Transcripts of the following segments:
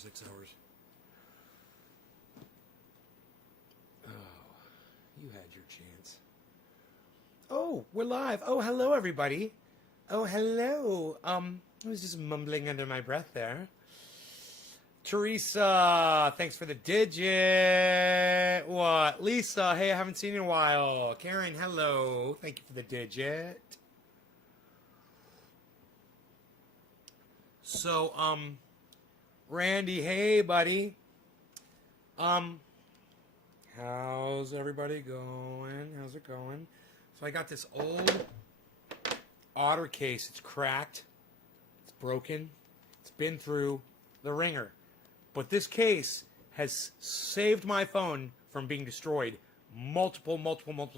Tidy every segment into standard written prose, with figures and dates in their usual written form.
6 hours. Oh, you had your chance. Oh, we're live. Oh, hello, everybody. Oh, hello. I was just mumbling under my breath there. Teresa, thanks for the digit. What? Lisa, hey, I haven't seen you in a while. Karen, hello. Thank you for the digit. So, Randy, hey, buddy. How's everybody going? How's it going? So I got this old Otter case. It's cracked. It's broken. It's been through the ringer. But this case has saved my phone from being destroyed multiple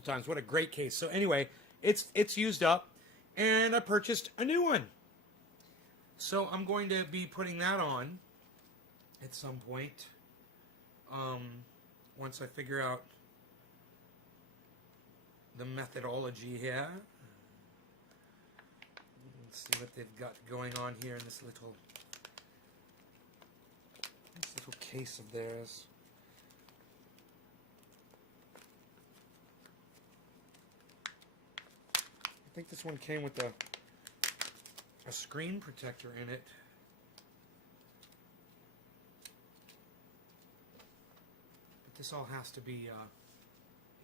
times. What a great case. So anyway, it's used up, and I purchased a new one. So I'm going to be putting that on at some point. Once I figure out the methodology here. Let's see what they've got going on here in this little case of theirs. I think this one came with a screen protector in it. But this all has to be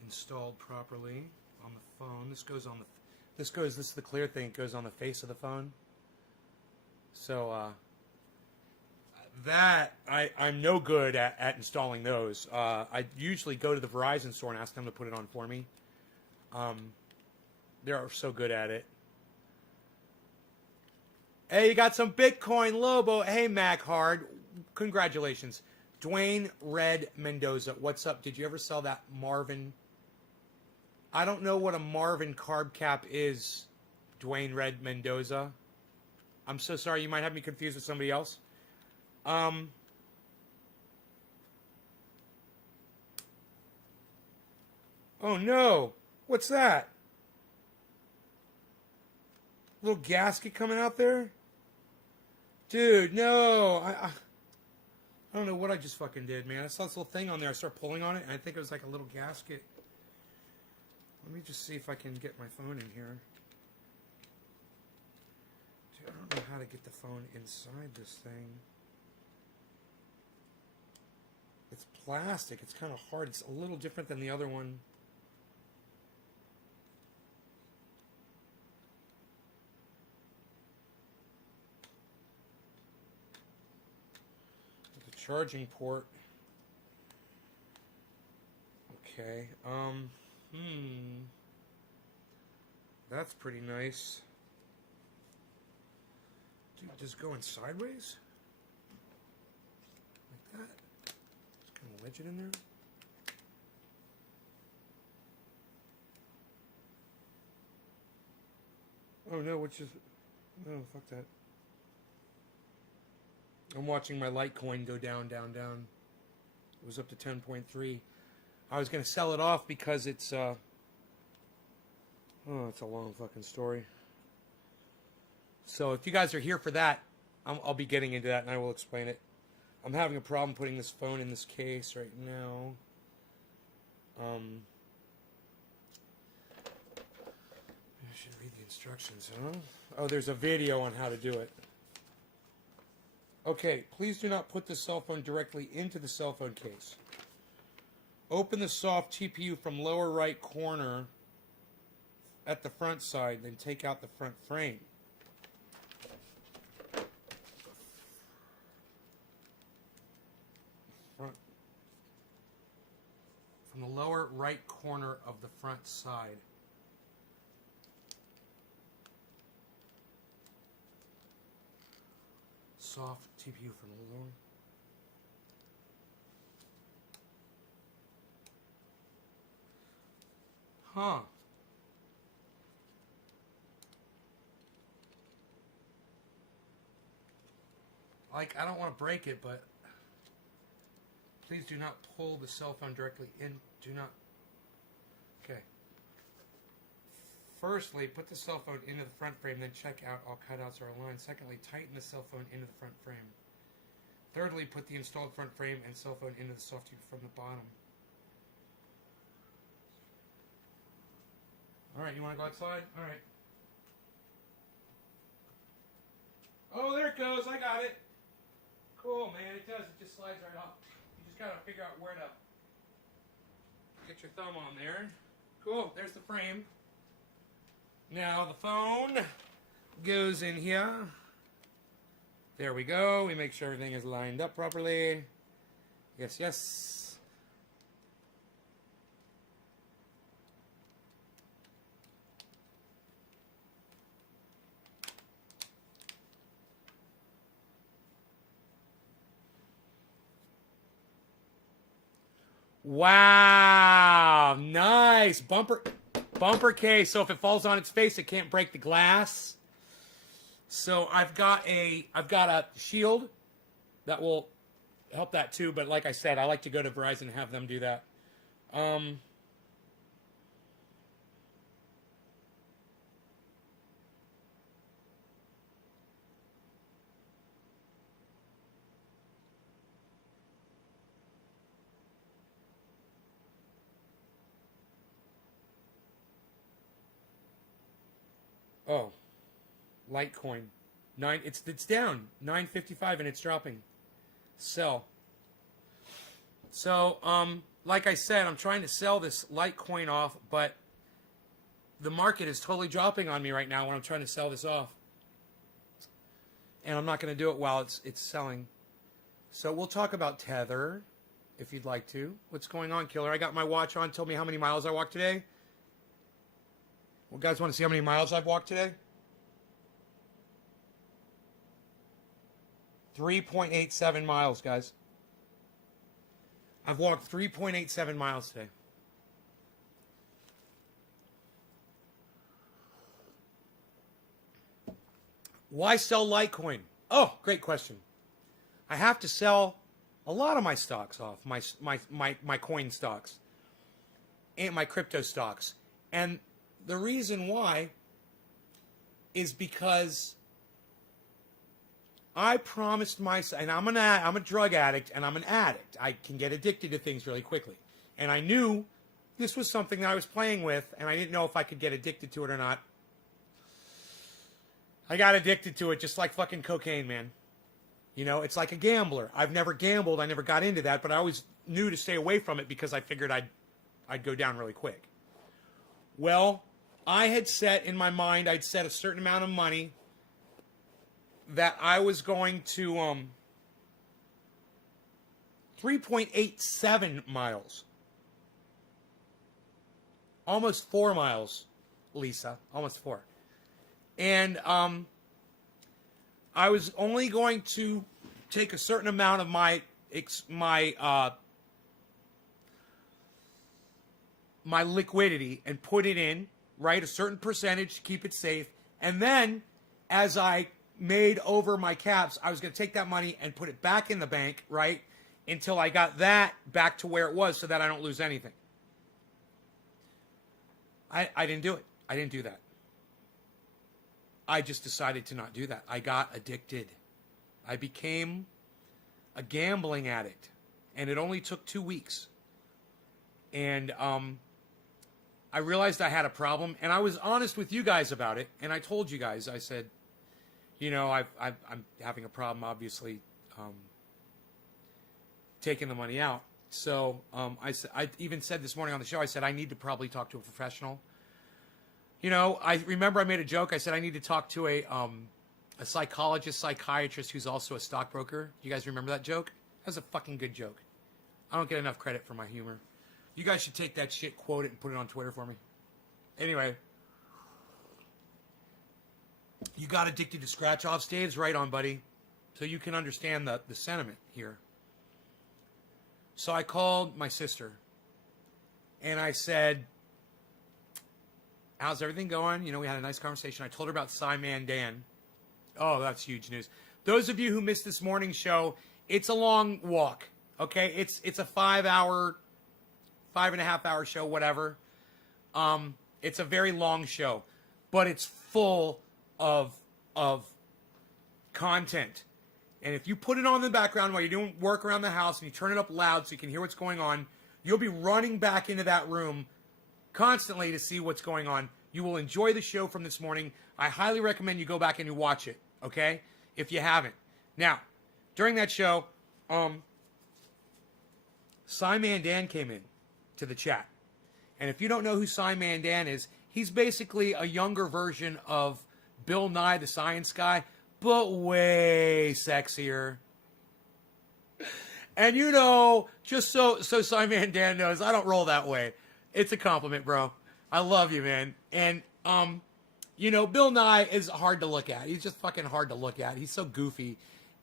installed properly on the phone. This is the clear thing. It goes on the face of the phone. So that I'm no good at installing those. I usually go to the Verizon store and ask them to put it on for me. They're so good at it. Hey, you got some Bitcoin, Lobo. Hey, Mac Hard. Congratulations. Dwayne Red Mendoza. What's up? Did you ever sell that Marvin? I don't know what a Marvin carb cap is, Dwayne Red Mendoza. I'm so sorry. You might have me confused with somebody else. Oh, no. What's that? Little gasket coming out there? Dude, no. I don't know what I just fucking did, man. I saw this little thing on there. I started pulling on it, and I think it was like a little gasket. Let me just see if I can get my phone in here. Dude, I don't know how to get the phone inside this thing. It's plastic. It's kind of hard. It's a little different than the other one. Charging port. Okay. That's pretty nice. Dude, just going sideways? Like that? Just kind of wedge it in there. Oh no, no, fuck that. I'm watching my Litecoin go down. It was up to 10.3. I was going to sell it off because it's, it's a long fucking story. So if you guys are here for that, I'll be getting into that and I will explain it. I'm having a problem putting this phone in this case right now. I should read the instructions, huh? Oh, there's a video on how to do it. Okay, please do not put the cell phone directly into the cell phone case. Open the soft TPU from lower right corner at the front side, then take out the front frame. From the lower right corner of the front side. Soft TPU from the lower. Huh. Like, I don't want to break it, but please do not pull the cell phone directly in. Do not. Okay. Firstly, put the cell phone into the front frame, then check out all cutouts are aligned. Secondly, tighten the cell phone into the front frame. Thirdly, put the installed front frame and cell phone into the soft tube from the bottom. Alright, you want to go outside? Alright. Oh, there it goes. I got it. Cool, man. It does. It just slides right off. You just got to figure out where to get your thumb on there. Cool. There's the frame. Now the phone goes in here. There we go. We make sure everything is lined up properly. Yes, yes. Wow, nice bumper case. So if it falls on its face, it can't break the glass. So I've got a shield that will help that too. But like I said, I like to go to Verizon and have them do that. Oh, Litecoin, it's down 9.55 and it's dropping. Sell. So like I said, I'm trying to sell this Litecoin off, but the market is totally dropping on me right now when I'm trying to sell this off, and I'm not going to do it while it's selling. So we'll talk about Tether if you'd like to. What's going on, Killer? I got my watch on. Tell me how many miles I walked today. Well, guys, want to see how many miles I've walked today? 3.87 miles, guys. I've walked 3.87 miles today. Why sell Litecoin? Oh, great question. I have to sell a lot of my stocks off, my coin stocks and my crypto stocks. And the reason why is because I promised myself, and I'm a drug addict and I'm an addict. I can get addicted to things really quickly. And I knew this was something that I was playing with, and I didn't know if I could get addicted to it or not. I got addicted to it just like fucking cocaine, man. You know, it's like a gambler. I've never gambled. I never got into that, but I always knew to stay away from it because I figured I'd go down really quick. Well, I had set in my mind, I'd set a certain amount of money that I was going to 3.87 miles. Almost 4 miles, Lisa. Almost 4. And I was only going to take a certain amount of my liquidity and put it in, right? A certain percentage to keep it safe. And then as I made over my caps, I was going to take that money and put it back in the bank, right? Until I got that back to where it was so that I don't lose anything. I didn't do it. I didn't do that. I just decided to not do that. I got addicted. I became a gambling addict. And it only took 2 weeks. And I realized I had a problem. And I was honest with you guys about it. And I told you guys, I said, you know, I'm having a problem, obviously, taking the money out. So I even said this morning on the show, I said, I need to probably talk to a professional. You know, I remember I made a joke. I said I need to talk to a psychologist, psychiatrist who's also a stockbroker. You guys remember that joke? That was a fucking good joke. I don't get enough credit for my humor. You guys should take that shit, quote it, and put it on Twitter for me. Anyway. You got addicted to scratch-offs, Dave's right on, buddy. So you can understand the sentiment here. So I called my sister. And I said, how's everything going? You know, we had a nice conversation. I told her about Cyman Dan. Oh, that's huge news. Those of you who missed this morning's show, it's a long walk, okay? It's a 5-hour, 5.5-hour show, whatever. It's a very long show, but it's full of content. And if you put it on in the background while you're doing work around the house and you turn it up loud so you can hear what's going on, you'll be running back into that room constantly to see what's going on. You will enjoy the show from this morning. I highly recommend you go back and you watch it, okay? If you haven't. Now, during that show, Cy Mandan came in to the chat. And if you don't know who Cy Mandan is, he's basically a younger version of Bill Nye, the science guy, but way sexier. And you know, just so Cy Mandan knows, I don't roll that way. It's a compliment, bro. I love you, man. And, you know, Bill Nye is hard to look at. He's just fucking hard to look at. He's so goofy.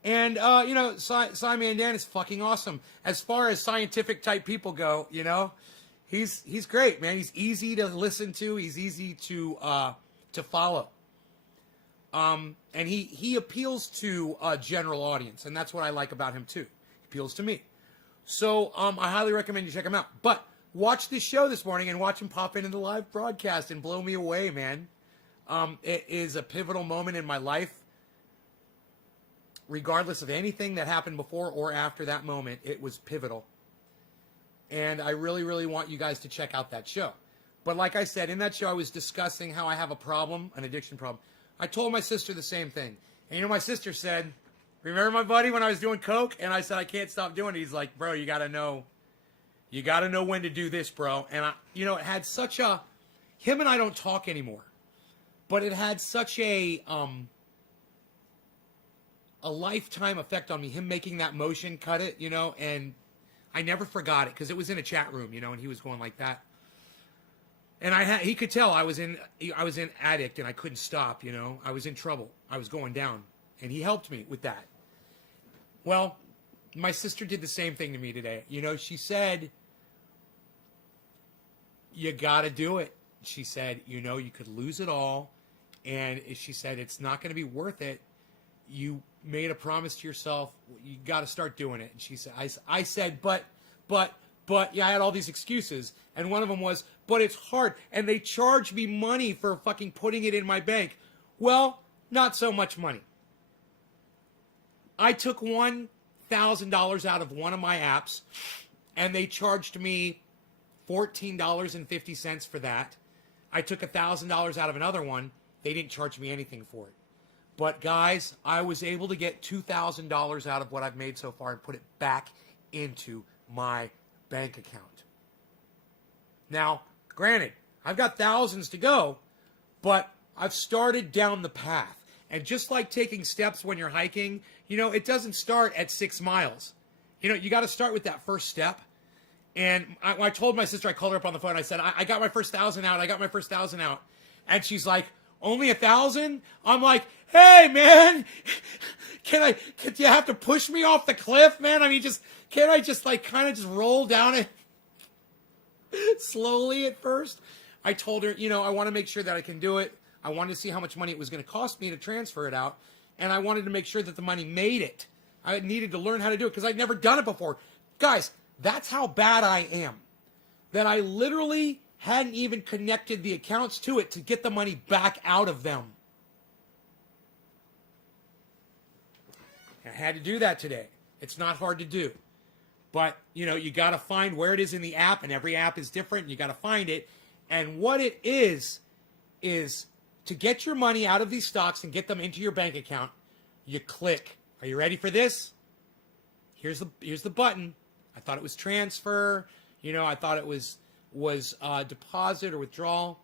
And, you know, Cy Mandan is fucking awesome. As far as scientific type people go, you know, he's great, man. He's easy to listen to. He's easy to follow. And he appeals to a general audience, and that's what I like about him too. He appeals to me. So I highly recommend you check him out. But watch this show this morning and watch him pop into the live broadcast and blow me away, man. It is a pivotal moment in my life. Regardless of anything that happened before or after that moment, it was pivotal. And I really, really want you guys to check out that show. But like I said, in that show, I was discussing how I have a problem, an addiction problem. I told my sister the same thing. And you know, my sister said, remember my buddy when I was doing coke? And I said, I can't stop doing it. He's like, bro, you got to know when to do this, bro. And, you know, it had such a, him and I don't talk anymore. But it had such a lifetime effect on me, him making that motion, cut it, you know, and I never forgot it because it was in a chat room, you know, and he was going like that. And he could tell I was in addict and I couldn't stop, you know. I was in trouble. I was going down. And he helped me with that. Well, my sister did the same thing to me today. You know, she said, you got to do it. She said, you know, you could lose it all. And she said, it's not going to be worth it. You made a promise to yourself. You got to start doing it. And she said, I said, but, yeah, I had all these excuses. And one of them was, but it's hard. And they charge me money for fucking putting it in my bank. Well, not so much money. I took $1,000 out of one of my apps, and they charged me $14.50 for that. I took $1,000 out of another one. They didn't charge me anything for it. But guys, I was able to get $2,000 out of what I've made so far and put it back into my bank account. Now, granted, I've got thousands to go, but I've started down the path. And just like taking steps when you're hiking, you know, it doesn't start at 6 miles. You know, you got to start with that first step. And I told my sister, I called her up on the phone. I said, I got my first 1,000 out. I got my first 1,000 out. And she's like, only 1,000? I'm like, hey, man, do you have to push me off the cliff, man? I mean, can't I just like kind of just roll down it slowly at first? I told her, you know, I want to make sure that I can do it. I wanted to see how much money it was going to cost me to transfer it out. And I wanted to make sure that the money made it. I needed to learn how to do it because I'd never done it before. Guys, that's how bad I am. That I literally hadn't even connected the accounts to it to get the money back out of them. I had to do that today. It's not hard to do. But, you know, you got to find where it is in the app, and every app is different. You got to find it. And what it is to get your money out of these stocks and get them into your bank account, you click. Are you ready for this? Here's the button. I thought it was transfer. You know, I thought it was deposit or withdrawal.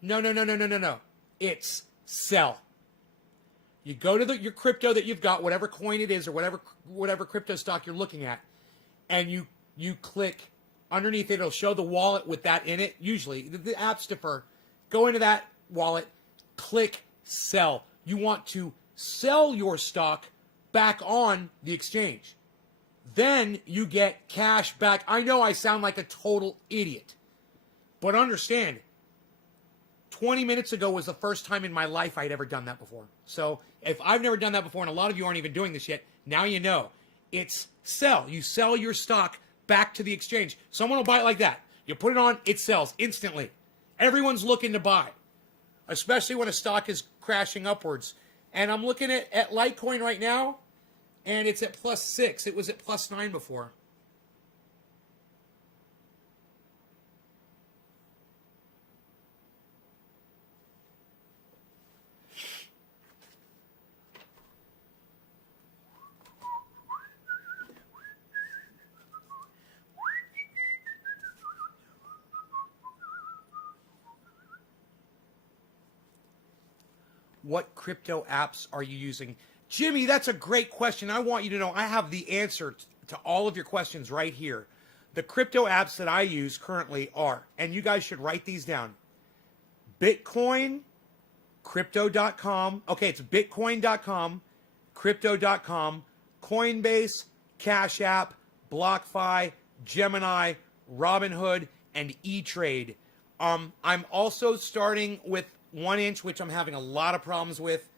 No. It's sell. You go to your crypto that you've got, whatever coin it is or whatever crypto stock you're looking at, and you click underneath it. It'll show the wallet with that in it. Usually, the apps differ. Go into that wallet, click sell. You want to sell your stock back on the exchange. Then you get cash back. I know I sound like a total idiot, but understand, 20 minutes ago was the first time in my life I'd ever done that before. So if I've never done that before, and a lot of you aren't even doing this yet, now you know. It's sell. You sell your stock back to the exchange. Someone will buy it like that. You put it on, it sells instantly. Everyone's looking to buy, especially when a stock is crashing upwards. And I'm looking at Litecoin right now. And it's at +6. It was at +9 before. What crypto apps are you using? Jimmy, that's a great question. I want you to know I have the answer to all of your questions right here. The crypto apps that I use currently are, and you guys should write these down: Bitcoin, Crypto.com. Okay, it's Bitcoin.com, Crypto.com, Coinbase, Cash App, BlockFi, Gemini, Robinhood, and E-Trade. I'm also starting with 1inch, which I'm having a lot of problems with.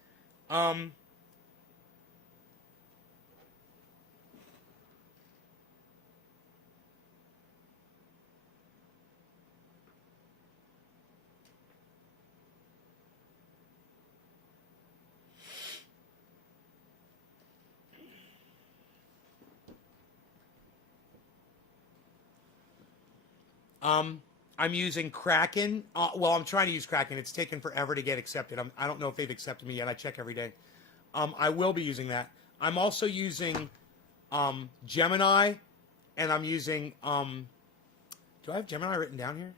I'm using Kraken. Well, I'm trying to use Kraken. It's taken forever to get accepted. I don't know if they've accepted me yet. I check every day. I will be using that. I'm also using Gemini, and I'm using. Do I have Gemini written down here?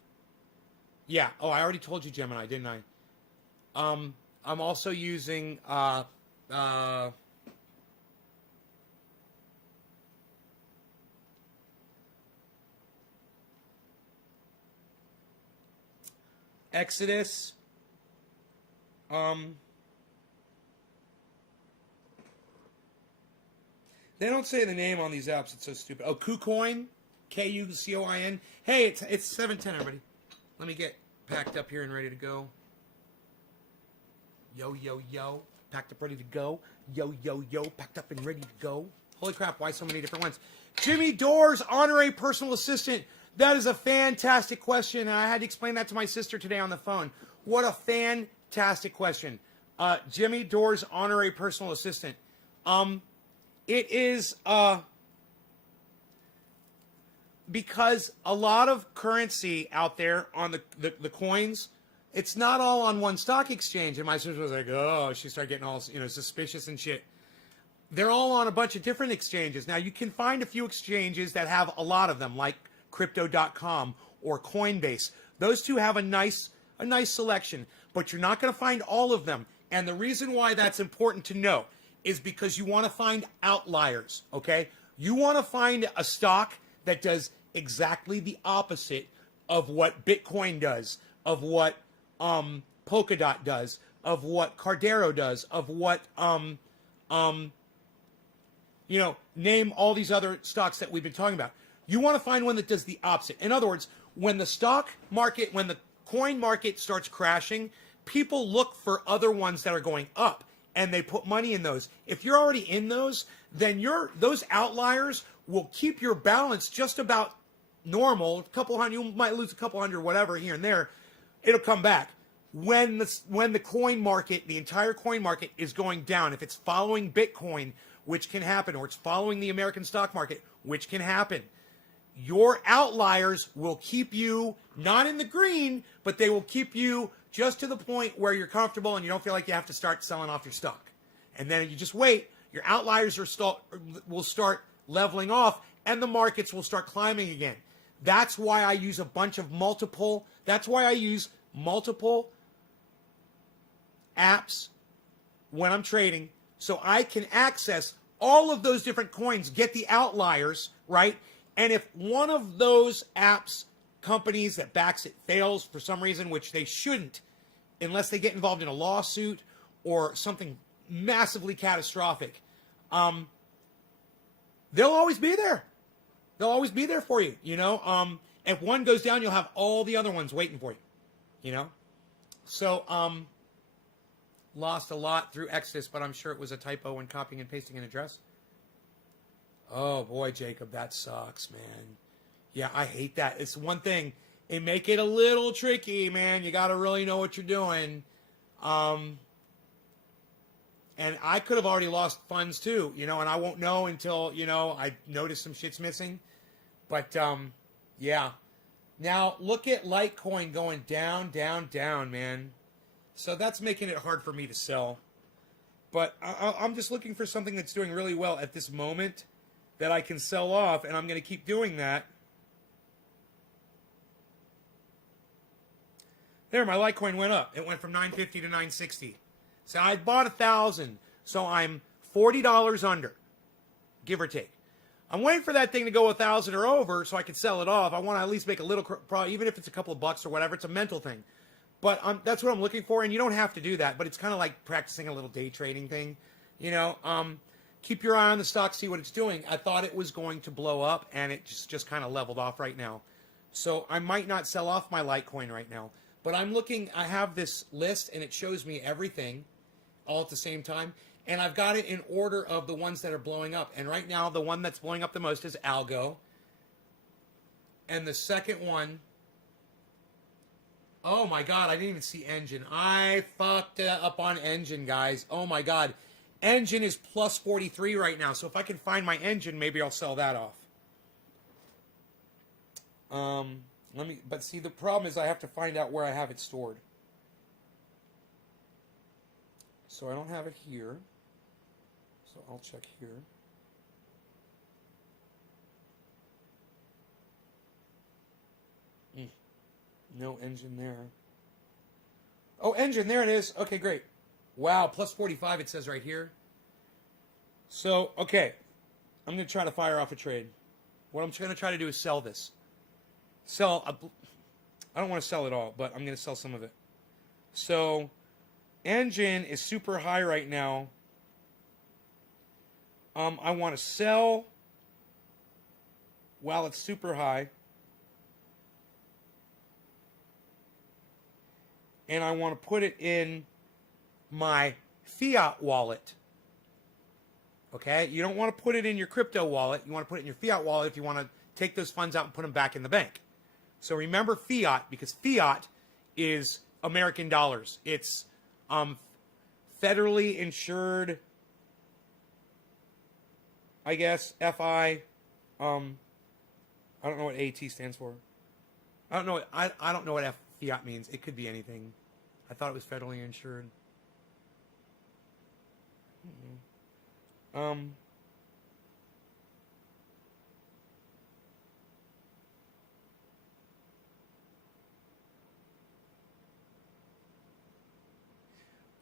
Yeah. Oh, I already told you Gemini, didn't I? I'm also using. Exodus. They don't say the name on these apps. It's so stupid. Oh, KuCoin, Kucoin. Hey, it's 7:10, everybody. Let me get packed up here and ready to go. Yo, yo, yo. Packed up, ready to go. Yo, yo, yo. Packed up and ready to go. Holy crap, why so many different ones? Jimmy Dores, honorary personal assistant. That is a fantastic question, and I had to explain that to my sister today on the phone. What a fantastic question. Jimmy Dores, honorary personal assistant. It is because a lot of currency out there on the coins, it's not all on one stock exchange. And my sister was like, oh, she started getting all suspicious and shit. They're all on a bunch of different exchanges. Now, you can find a few exchanges that have a lot of them, like Crypto.com or Coinbase. Those two have a nice selection, but you're not going to find all of them. And the reason why that's important to know is because you want to find outliers, okay? You want to find a stock that does exactly the opposite of what Bitcoin does, of what Polkadot does, of what Cardero does, of what name all these other stocks that we've been talking about. You want to find one that does the opposite. In other words, when the stock market, when the coin market starts crashing, people look for other ones that are going up, and they put money in those. If you're already in those, then those outliers will keep your balance just about normal. A couple hundred, you might lose a couple hundred, whatever, here and there. It'll come back. When the coin market, the entire coin market is going down, if it's following Bitcoin, which can happen, or it's following the American stock market, which can happen, your outliers will keep you not in the green, but they will keep you just to the point where you're comfortable and you don't feel like you have to start selling off your stock. And then you just wait. Your outliers will start leveling off, and the markets will start climbing again. That's why I use That's why I use multiple apps when I'm trading, so I can access all of those different coins, get the outliers, right? And if one of those apps, companies that backs it, fails for some reason, which they shouldn't, unless they get involved in a lawsuit or something massively catastrophic, they'll always be there. They'll always be there for you, If one goes down, you'll have all the other ones waiting for you, So, lost a lot through Exodus, but I'm sure it was a typo when copying and pasting an address. Oh, boy, Jacob, that sucks, man. Yeah, I hate that. It's one thing. It make it a little tricky, man. You got to really know what you're doing. And I could have already lost funds too, you know, and I won't know until, you know, I notice some shit's missing. But, yeah. Now, look at Litecoin going down, down, down, man. So that's making it hard for me to sell. But I'm just looking for something that's doing really well at this moment that I can sell off, and I'm going to keep doing that. There, my Litecoin went up. It went from 950 to 960. So I bought 1,000. So I'm $40 under, give or take. I'm waiting for that thing to go 1,000 or over so I can sell it off. I want to at least make a little, even if it's a couple of bucks or whatever. It's a mental thing. But that's what I'm looking for, and you don't have to do that. But it's kind of like practicing a little day trading thing. You know, keep your eye on the stock, see what it's doing. I thought it was going to blow up, and it just kind of leveled off right now. So I might not sell off my Litecoin right now. But I'm looking, I have this list, and it shows me everything all at the same time. And I've got it in order of the ones that are blowing up. And right now, the one that's blowing up the most is Algo. And the second one, oh my God, I didn't even see Engine. I fucked up on Engine, guys. Oh my God. Engine is plus 43 right now. So if I can find my Engine, maybe I'll sell that off. But see, the problem is I have to find out where I have it stored. So I don't have it here. So I'll check here. No Engine there. Oh, Engine, there it is. Okay, great. Wow, plus 45 it says right here. So, okay. I'm going to try to fire off a trade. What I'm going to try to do is sell this. I don't want to sell it all, but I'm going to sell some of it. So, Engine is super high right now. I want to sell while it's super high. And I want to put it in my fiat wallet. Okay? You don't want to put it in your crypto wallet. You want to put it in your fiat wallet if you want to take those funds out and put them back in the bank. So remember fiat, because fiat is American dollars. It's federally insured, I guess, FI. I don't know what AT stands for. I don't know what fiat means. It could be anything. I thought it was federally insured.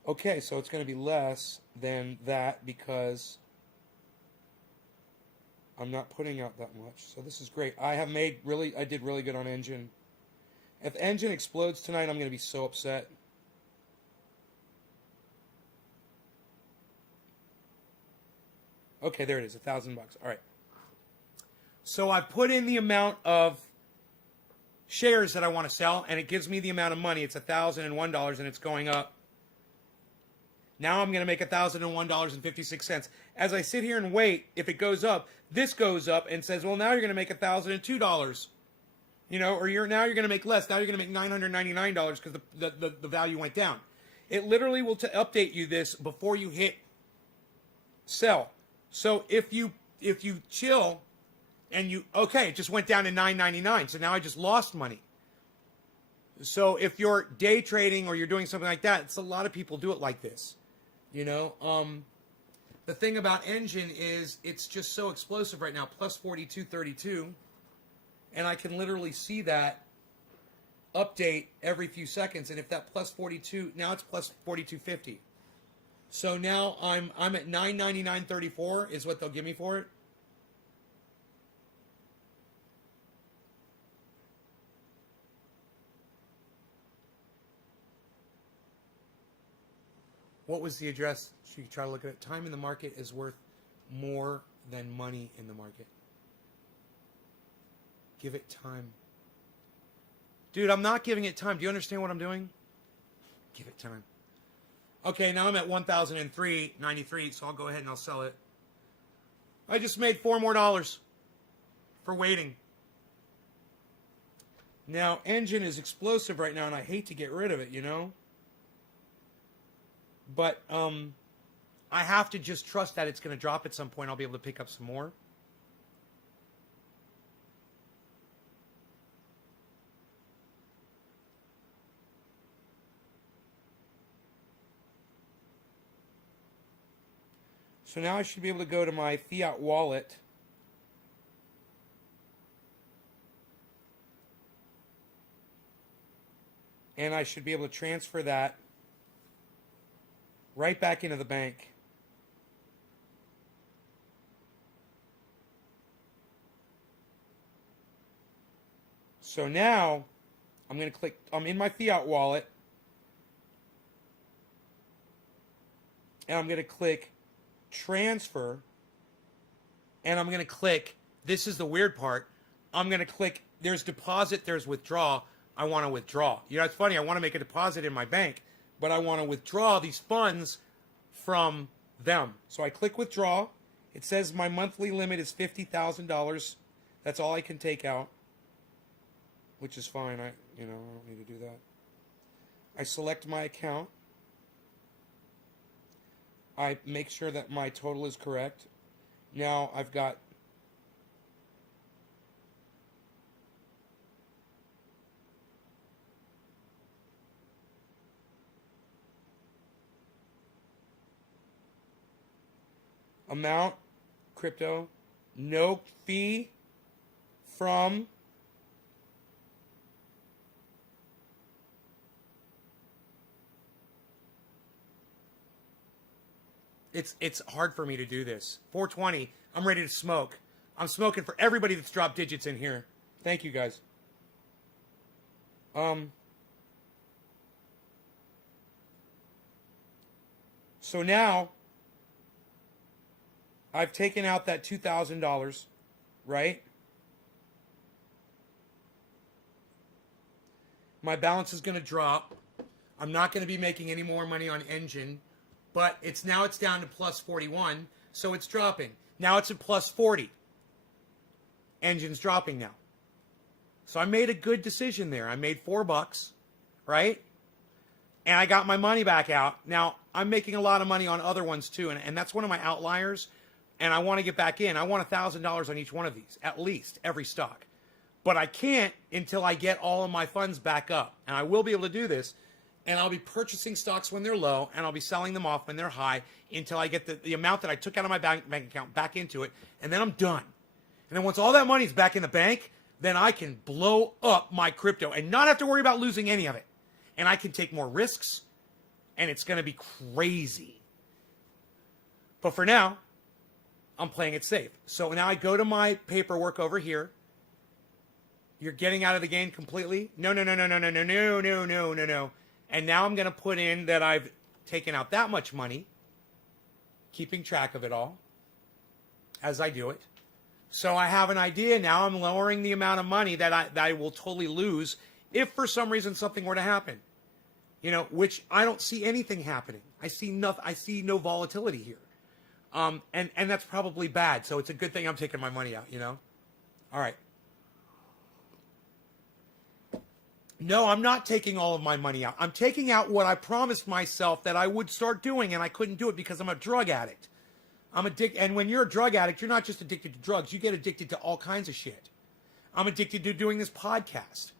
Okay, so it's going to be less than that because I'm not putting out that much. So this is great. I did really good on Engine. If Engine explodes tonight, I'm going to be so upset. Okay, there it is, $1,000. All right. So I put in the amount of shares that I want to sell, and it gives me the amount of money. It's $1,001, and it's going up. Now I'm going to make $1,001.56. As I sit here and wait, if it goes up, this goes up and says, well, now you're going to make $1,002. You know, or now you're going to make less. Now you're going to make $999 because the value went down. It literally will update you this before you hit sell. So if you chill and it just went down to $9.99. So now I just lost money. So if you're day trading or you're doing something like that, it's a lot of people do it like this. You know, the thing about Engine is it's just so explosive right now, plus 42.32. And I can literally see that update every few seconds. And if that plus 42, now it's plus 42.50. So now I'm at $999.34 is what they'll give me for it. What was the address? So you can try to look at it. Time in the market is worth more than money in the market. Give it time. Dude, I'm not giving it time. Do you understand what I'm doing? Give it time. Okay, now I'm at $1,003.93, so I'll go ahead and I'll sell it. I just made $4 more for waiting. Now, Engine is explosive right now, and I hate to get rid of it, you know? But I I have to just trust that it's going to drop at some point. I'll be able to pick up some more. So now I should be able to go to my fiat wallet. And I should be able to transfer that right back into the bank. So now I'm going to click, I'm in my fiat wallet. And I'm going to click transfer. And I'm going to click, this is the weird part. I'm going to click, there's deposit, there's withdraw. I want to withdraw. You know, it's funny. I want to make a deposit in my bank, but I want to withdraw these funds from them. So I click withdraw. It says my monthly limit is $50,000. That's all I can take out, which is fine. I don't need to do that. I select my account. I make sure that my total is correct. Now I've got amount, crypto, no fee from it's hard for me to do this. 420, I'm ready to smoke. I'm smoking for everybody that's dropped digits in here. Thank you guys. So now I've taken out that $2,000, right? My balance is going to drop. I'm not going to be making any more money on Engine, but it's down to plus 41, so it's dropping. Now it's at plus 40. Engine's dropping now. So I made a good decision there. I made $4, right? And I got my money back out. Now, I'm making a lot of money on other ones too, and that's one of my outliers. And I want to get back in. I want $1,000 on each one of these, at least, every stock. But I can't until I get all of my funds back up. And I will be able to do this. And I'll be purchasing stocks when they're low, and I'll be selling them off when they're high until I get the amount that I took out of my bank account back into it. And then I'm done. And then once all that money's back in the bank, then I can blow up my crypto and not have to worry about losing any of it. And I can take more risks, and it's going to be crazy. But for now, I'm playing it safe. So now I go to my paperwork over here. You're getting out of the game completely? No. And now I'm going to put in that I've taken out that much money, keeping track of it all as I do it. So I have an idea now. I'm lowering the amount of money that I will totally lose if for some reason something were to happen. You know, which I don't see anything happening. I see no volatility here. And that's probably bad. So it's a good thing I'm taking my money out, you know? All right. No, I'm not taking all of my money out. I'm taking out what I promised myself that I would start doing, and I couldn't do it because I'm a drug addict. I'm addicted, and when you're a drug addict, you're not just addicted to drugs. You get addicted to all kinds of shit. I'm addicted to doing this podcast.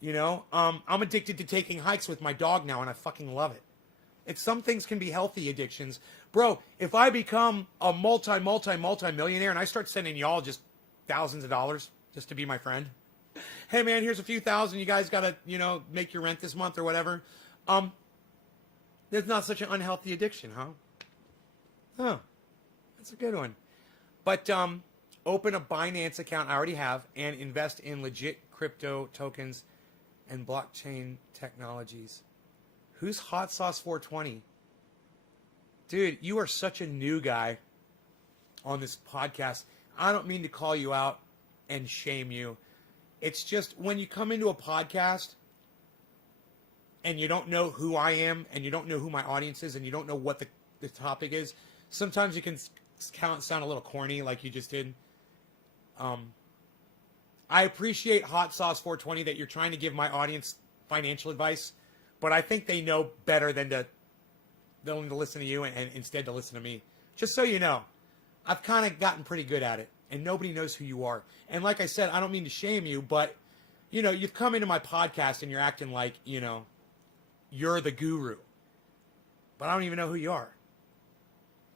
You know, I'm addicted to taking hikes with my dog now, and I fucking love it. Some things can be healthy addictions. Bro, if I become a multi-millionaire and I start sending y'all just thousands of dollars just to be my friend. Hey man, here's a few thousand. You guys got to, make your rent this month or whatever. There's not such an unhealthy addiction, huh? Huh. That's a good one. But open a Binance account, I already have, and invest in legit crypto tokens and blockchain technologies. Who's Hot Sauce 420? Dude, you are such a new guy on this podcast. I don't mean to call you out and shame you. It's just when you come into a podcast and you don't know who I am and you don't know who my audience is and you don't know what the topic is, sometimes you can sound a little corny like you just did. I appreciate Hot Sauce 420 that you're trying to give my audience financial advice, but I think they know better than willing to listen to you and instead to listen to me. Just so you know, I've kind of gotten pretty good at it, and nobody knows who you are. And like I said, I don't mean to shame you, but, you know, you've come into my podcast and you're acting like, you know, you're the guru. But I don't even know who you are.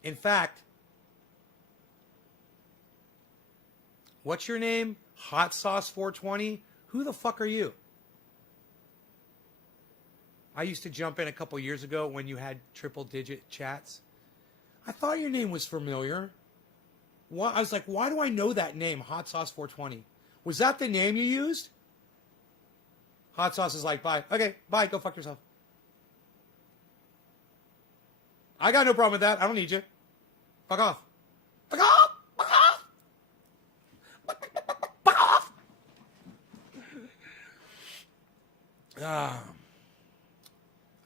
In fact, what's your name? Hot Sauce 420? Who the fuck are you? I used to jump in a couple years ago when you had triple-digit chats. I thought your name was familiar. I was like, why do I know that name, Hot Sauce 420? Was that the name you used? Hot Sauce is like, bye. Okay, bye. Go fuck yourself. I got no problem with that. I don't need you. Fuck off. Fuck off. Fuck off. Fuck off.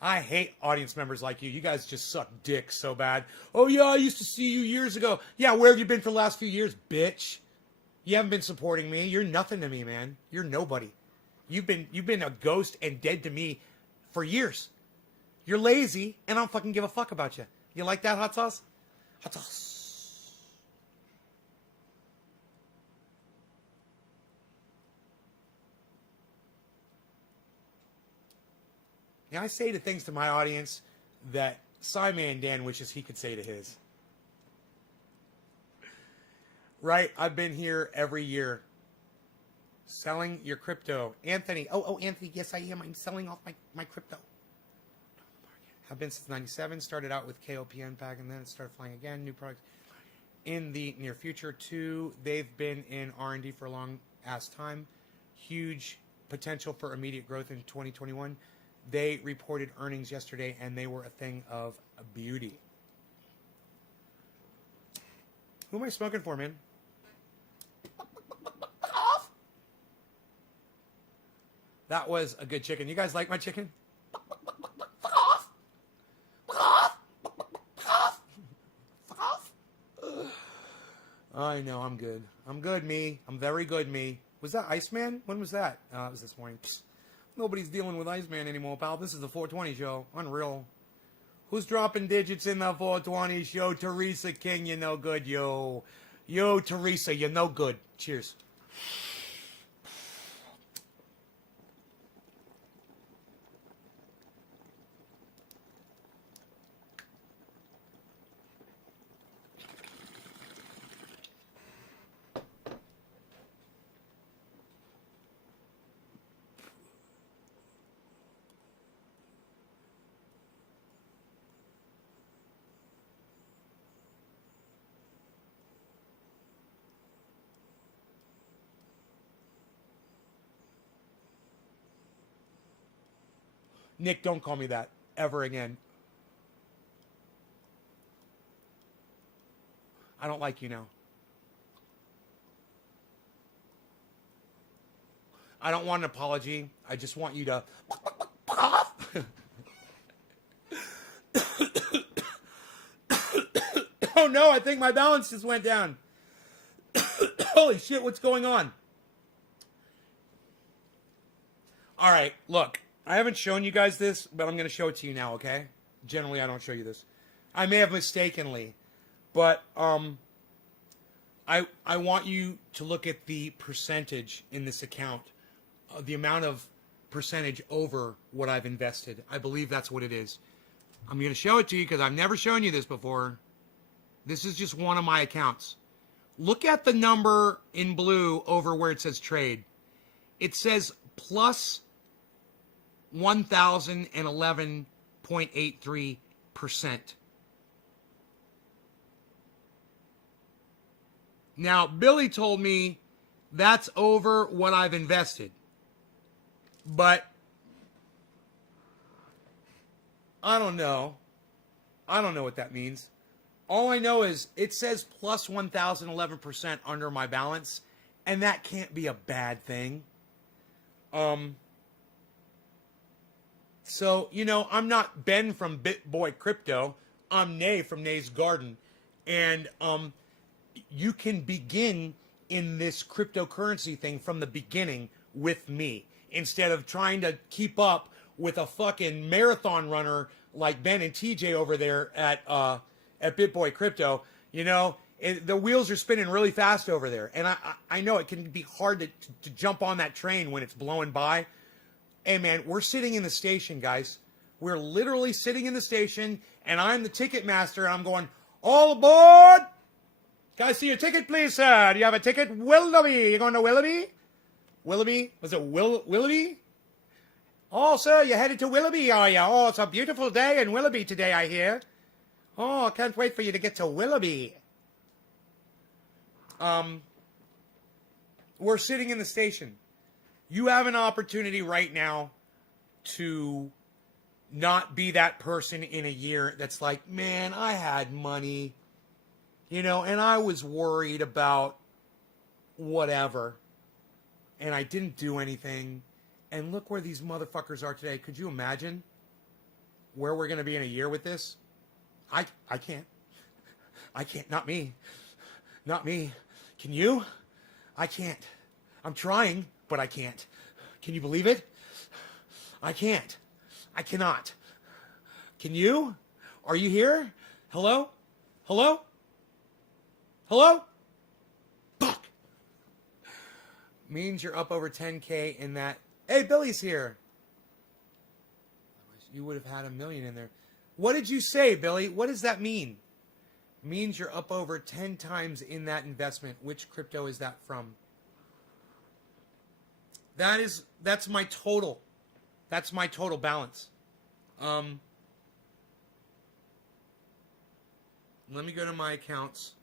I hate audience members like you. You guys just suck dick so bad. Oh, yeah, I used to see you years ago. Yeah, where have you been for the last few years, bitch? You haven't been supporting me. You're nothing to me, man. You're nobody. You've been a ghost and dead to me for years. You're lazy, and I don't fucking give a fuck about you. You like that, Hot Sauce? Hot Sauce. Yeah, I say the things to my audience that Simon Dan wishes he could say to his. Right? I've been here every year selling your crypto. Anthony. Oh, Anthony, yes, I am. I'm selling off my crypto. I've been since 97. Started out with KOPN back, and then it started flying again. New products in the near future, too. They've been in R&D for a long-ass time. Huge potential for immediate growth in 2021. They reported earnings yesterday, and they were a thing of beauty. Who am I smoking for, man? That was a good chicken. You guys like my chicken? I know, I'm good. I'm good, me. I'm very good, me. Was that Iceman? When was that? It was this morning. Psst. Nobody's dealing with Iceman anymore, pal. This is the 420 show. Unreal. Who's dropping digits in the 420 show? Teresa King, you no good, yo. Yo, Teresa, you no good. Cheers. Nick, don't call me that ever again. I don't like you now. I don't want an apology. I just want you to... Oh no, I think my balance just went down. Holy shit, what's going on? All right, look. I haven't shown you guys this, but I'm going to show it to you now, okay? Generally, I don't show you this. I may have mistakenly, but I want you to look at the percentage in this account, the amount of percentage over what I've invested. I believe that's what it is. I'm going to show it to you because I've never shown you this before. This is just one of my accounts. Look at the number in blue over where it says trade. It says plus 1,011.83%. Now, Billy told me that's over what I've invested. But I don't know. I don't know what that means. All I know is it says plus 1,011% under my balance, and that can't be a bad thing. So, you know, I'm not Ben from BitBoy Crypto. I'm Nay from Nay's Garden. And you can begin in this cryptocurrency thing from the beginning with me instead of trying to keep up with a fucking marathon runner like Ben and TJ over there at BitBoy Crypto. You know, the wheels are spinning really fast over there. And I know it can be hard to jump on that train when it's blowing by. Hey, man, we're sitting in the station, guys. We're literally sitting in the station, and I'm the ticket master, and I'm going, all aboard! Can I see your ticket, please, sir? Do you have a ticket? Willoughby. You going to Willoughby? Willoughby? Was it Willoughby? Oh, sir, you're headed to Willoughby, are you? Oh, it's a beautiful day in Willoughby today, I hear. Oh, I can't wait for you to get to Willoughby. We're sitting in the station. You have an opportunity right now to not be that person in a year that's like, man, I had money, you know, and I was worried about whatever, and I didn't do anything, and look where these motherfuckers are today. Could you imagine where we're going to be in a year with this? I can't. I can't. Not me. Not me. Can you? I can't. I'm trying, but I can't. Can you believe it? I can't. I cannot. Can you? Are you here? Hello? Hello? Hello? Fuck. Means you're up over 10K in that. Hey, Billy's here. You would have had $1 million in there. What did you say, Billy? What does that mean? Means you're up over 10 times in that investment. Which crypto is that from? That's my total. That's my total balance. Let me go to my accounts.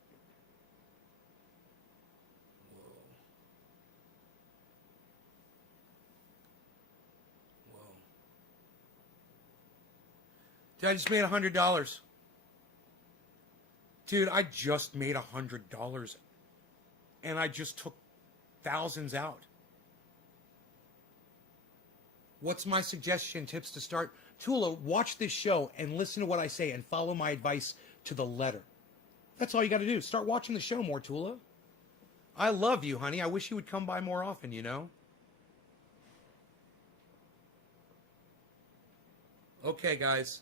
Whoa. Dude, I just made $100. Dude, I just made $100. And I just took thousands out. What's my suggestion, tips to start? Tula, watch this show and listen to what I say and follow my advice to the letter. That's all you got to do. Start watching the show more, Tula. I love you, honey. I wish you would come by more often, you know? Okay, guys.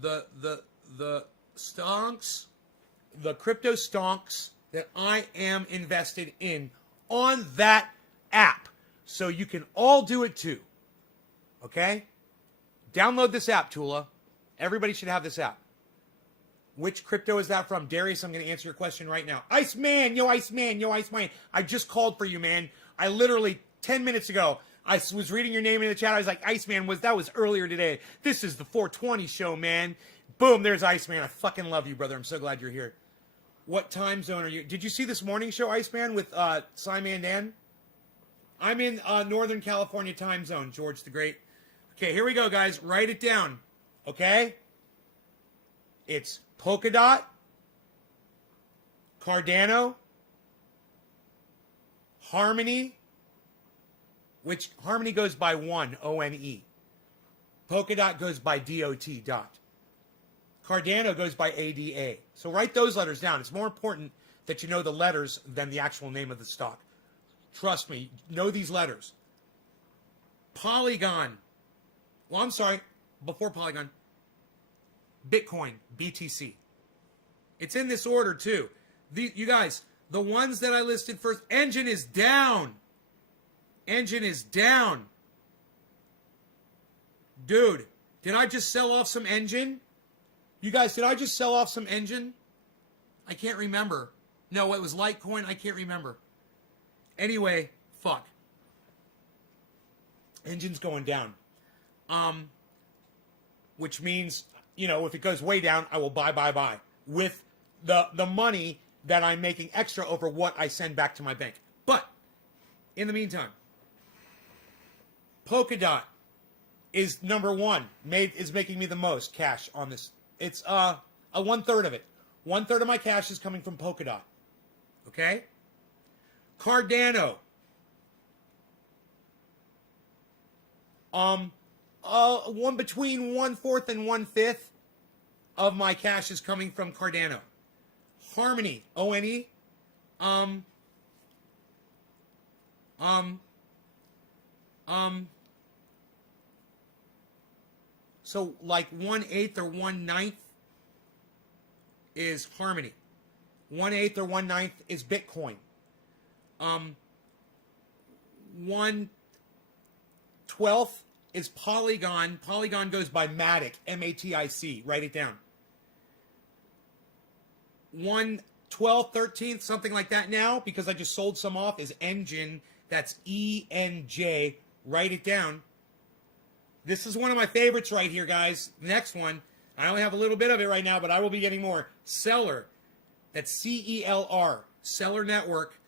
The stonks, the crypto stonks that I am invested in on that app. So you can all do it too. Okay? Download this app, Tula. Everybody should have this app. Which crypto is that from? Darius, I'm going to answer your question right now. Iceman, yo, Iceman, yo, Iceman. I just called for you, man. I literally, 10 minutes ago, I was reading your name in the chat. I was like, Iceman, that was earlier today. This is the 420 show, man. Boom, there's Iceman. I fucking love you, brother. I'm so glad you're here. What time zone are you? Did you see this morning show, Iceman, with Simon Dan? I'm in Northern California time zone, George the Great. Okay, here we go, guys. Write it down, okay? It's Polkadot, Cardano, Harmony, which Harmony goes by one, O-N-E. Polkadot goes by D-O-T, dot. Cardano goes by ADA. So write those letters down. It's more important that you know the letters than the actual name of the stock. Trust me, know these letters. Polygon. Well, I'm sorry, before Polygon. Bitcoin, BTC. It's in this order, too. You guys, the ones that I listed first, Engine is down. Engine is down. Dude, did I just sell off some Engine? You guys, did I just sell off some Engine? I can't remember. No, it was Litecoin. I can't remember. Anyway, fuck. Engine's going down. Which means, you know, if it goes way down, I will buy with the money that I'm making extra over what I send back to my bank. But in the meantime, Polkadot is number one. Is making me the most cash on this. It's a 1/3 of it. 1/3 of my cash is coming from Polkadot. Okay? Cardano. Between 1/4 and 1/5 of my cash is coming from Cardano. Harmony, O-N-E. Um, so like 1/8 or 1/9 is Harmony. 1/8 or 1/9 is Bitcoin. 1/12 is Polygon. Polygon goes by Matic, Matic. Write it down. 1/12, 13th, something like that now, because I just sold some off, is Enjin. That's ENJ. Write it down. This is one of my favorites right here, guys. Next one. I only have a little bit of it right now, but I will be getting more. Cellar. That's CELR. Cellar Network.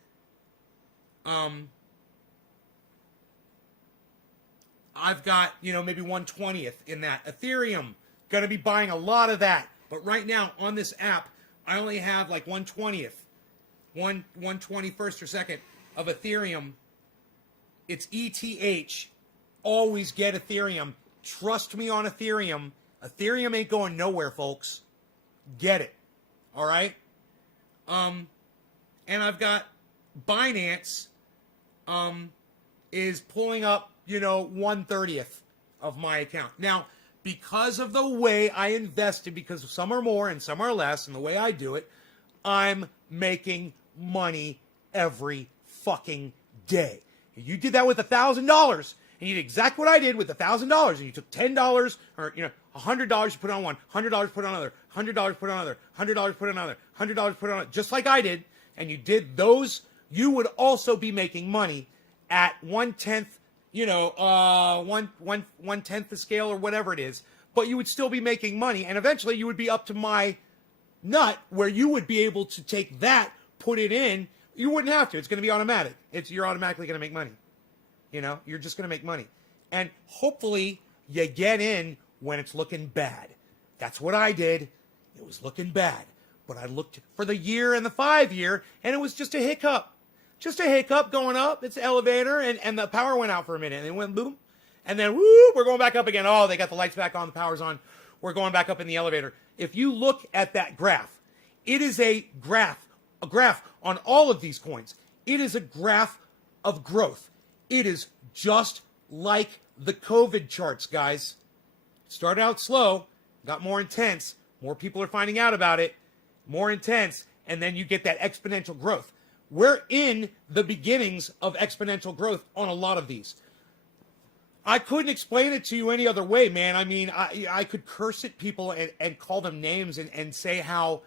I've got, maybe 1/20th in that. Ethereum. Going to be buying a lot of that. But right now, on this app, I only have like 1/20th. 1/21st or 2nd of Ethereum. It's ETH. Always get Ethereum. Trust me on Ethereum. Ethereum ain't going nowhere, folks. Get it. All right? And I've got Binance is pulling up, 1/30th of my account. Now, because of the way I invested, because some are more and some are less, and the way I do it, I'm making money every fucking day. You did that with $1,000, and you did exactly what I did with $1,000, and you took $10 or $100 put on one, $100 put on another, $100 put on another, $100 put on another, $100 put on another, just like I did, and you did those. You would also be making money at 1/10, 1/10 the scale or whatever it is, but you would still be making money, and eventually you would be up to my nut where you would be able to take that, put it in. You wouldn't have to. It's going to be automatic. You're automatically going to make money. You're just going to make money. And hopefully you get in when it's looking bad. That's what I did. It was looking bad. But I looked for the year and the 5 year, and it was just a hiccup. Just a hiccup going up. It's an elevator, and the power went out for a minute, and it went boom. And then, woo, we're going back up again. Oh, they got the lights back on, the power's on. We're going back up in the elevator. If you look at that graph, it is a graph on all of these coins. It is a graph of growth. It is just like the COVID charts, guys. Started out slow, got more intense, more people are finding out about it, more intense, and then you get that exponential growth. We're in the beginnings of exponential growth on a lot of these. I couldn't explain it to you any other way, man. I mean, I could curse at people and call them names and say how,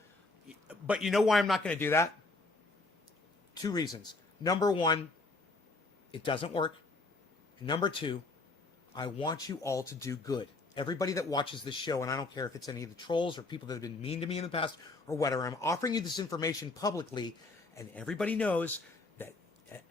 but you know why I'm not going to do that? 2 reasons. Number 1, it doesn't work. And number 2, I want you all to do good. Everybody that watches this show, and I don't care if it's any of the trolls or people that have been mean to me in the past or whatever, I'm offering you this information publicly, and everybody knows that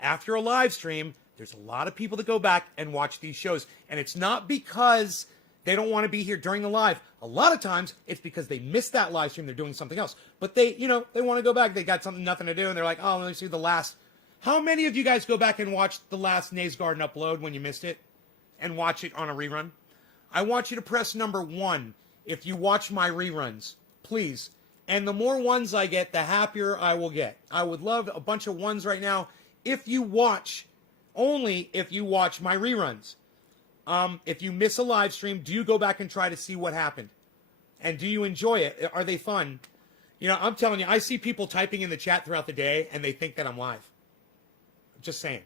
after a live stream, there's a lot of people that go back and watch these shows. And it's not because they don't want to be here during the live. A lot of times, it's because they missed that live stream. They're doing something else. But they want to go back. They got nothing to do, and they're like, oh, let me see the last. How many of you guys go back and watch the last Nays Garden upload when you missed it and watch it on a rerun? I want you to press number 1 if you watch my reruns, please. And the more ones I get, the happier I will get. I would love a bunch of ones right now if you watch, only if you watch my reruns. If you miss a live stream, do you go back and try to see what happened? And do you enjoy it? Are they fun? I'm telling you, I see people typing in the chat throughout the day, and they think that I'm live. Just saying.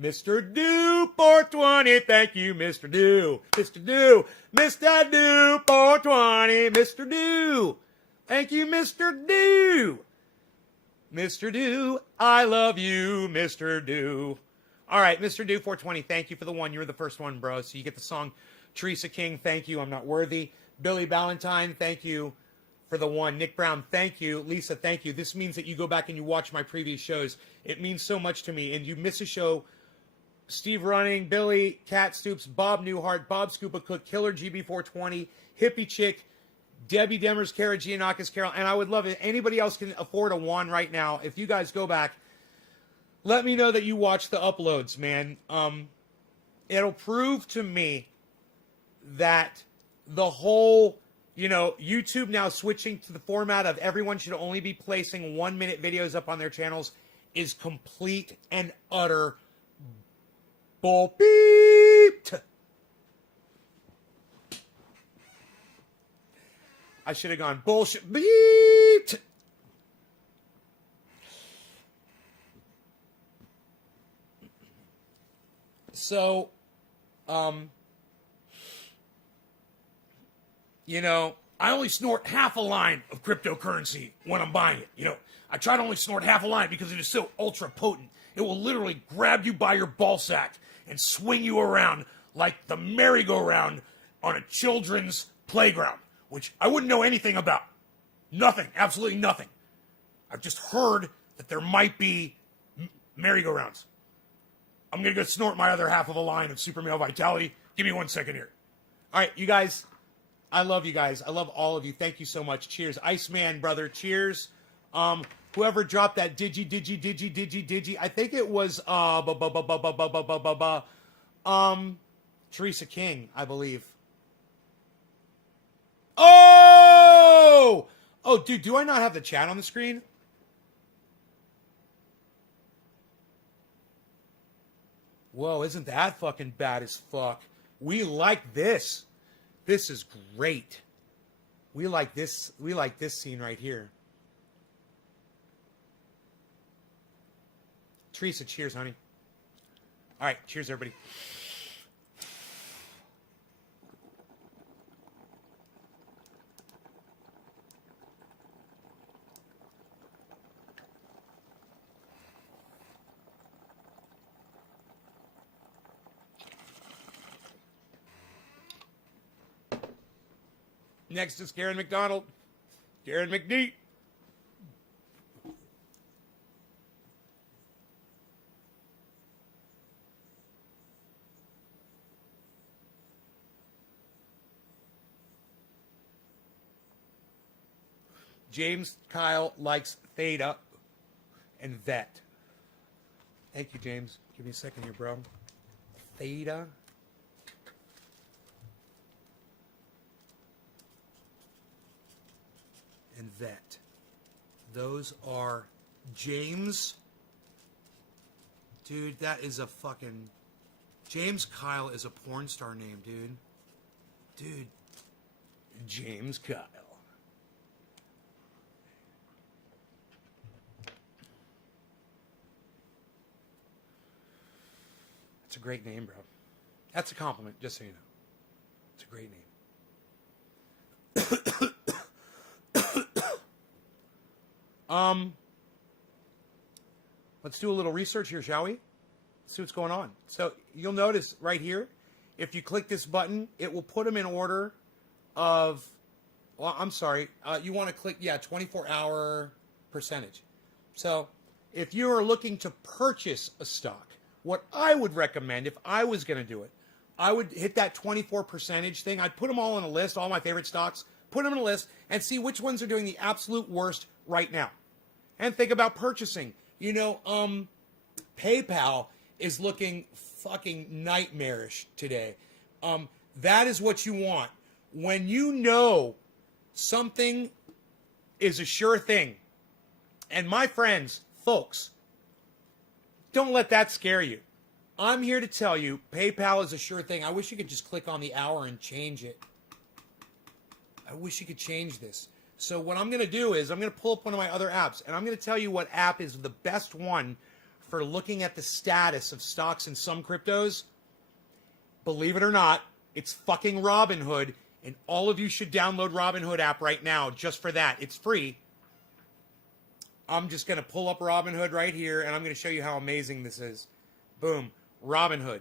Mr. Do 420, thank you, Mr. Do. Mr. Do, Mr. Do 420, Mr. Do. Thank you, Mr. Do. Mr. Do, I love you, Mr. Do. All right, Mr. Do 420, thank you for the one. You were the first one, bro. So you get the song. Teresa King, thank you. I'm not worthy. Billy Ballantyne, thank you for the one. Nick Brown, thank you. Lisa, thank you. This means that you go back and you watch my previous shows. It means so much to me. And you miss a show, Steve Running, Billy, Cat Stoops, Bob Newhart, Bob Scuba Cook, Killer GB420, Hippie Chick, Debbie Demers, Kara Giannakis, Carol, and I would love it. Anybody else can afford a one right now. If you guys go back, let me know that you watch the uploads, man. It'll prove to me that the whole, YouTube now switching to the format of everyone should only be placing 1-minute videos up on their channels is complete and utter Bull beeped. I should have gone bullshit beeped. So, you know, I only snort half a line of cryptocurrency when I'm buying it. You know, I try to only snort half a line because it is so ultra potent. It will literally grab you by your ball sack and swing you around like the merry-go-round on a children's playground, which I wouldn't know anything about. Nothing, absolutely nothing. I've just heard that there might be merry-go-rounds. I'm going to go snort my other half of a line of Super Male Vitality. Give me 1 second here. All right, you guys, I love you guys. I love all of you. Thank you so much. Cheers. Iceman, brother, cheers. Whoever dropped that digi. I think it was Teresa King, I believe. Oh, dude, do I not have the chat on the screen? Whoa, isn't that fucking bad as fuck? We like this. This is great. We like this. We like this scene right here. Teresa, cheers, honey. All right, cheers, everybody. Next is Karen McDonald. Karen McNeat. James Kyle likes Theta and Vet. Thank you, James. Give me a second here, bro. Theta. And Vet. Those are James. Dude, that is a fucking... James Kyle is a porn star name, dude. Dude. James Kyle. It's a great name, bro. That's a compliment, just so you know. It's a great name. Let's do a little research here, shall we? Let's see what's going on. So you'll notice right here, if you click this button, it will put them in order of, well, I'm sorry, you want to click, 24-hour percentage. So if you are looking to purchase a stock, what I would recommend if I was going to do it, I would hit that 24 percentage thing. I'd put them all on a list, all my favorite stocks, put them in a list, and see which ones are doing the absolute worst right now. And think about purchasing. You know, PayPal is looking fucking nightmarish today. That is what you want. When you know something is a sure thing, and my friends, folks, don't let that scare you. I'm here to tell you, PayPal is a sure thing. I wish you could just click on the hour and change it. I wish you could change this. So what I'm going to do is I'm going to pull up one of my other apps, and I'm going to tell you what app is the best one for looking at the status of stocks in some cryptos. Believe it or not, it's fucking Robinhood, and all of you should download Robinhood app right now just for that. It's free. I'm just going to pull up Robinhood right here, and I'm going to show you how amazing this is. Boom. Robinhood.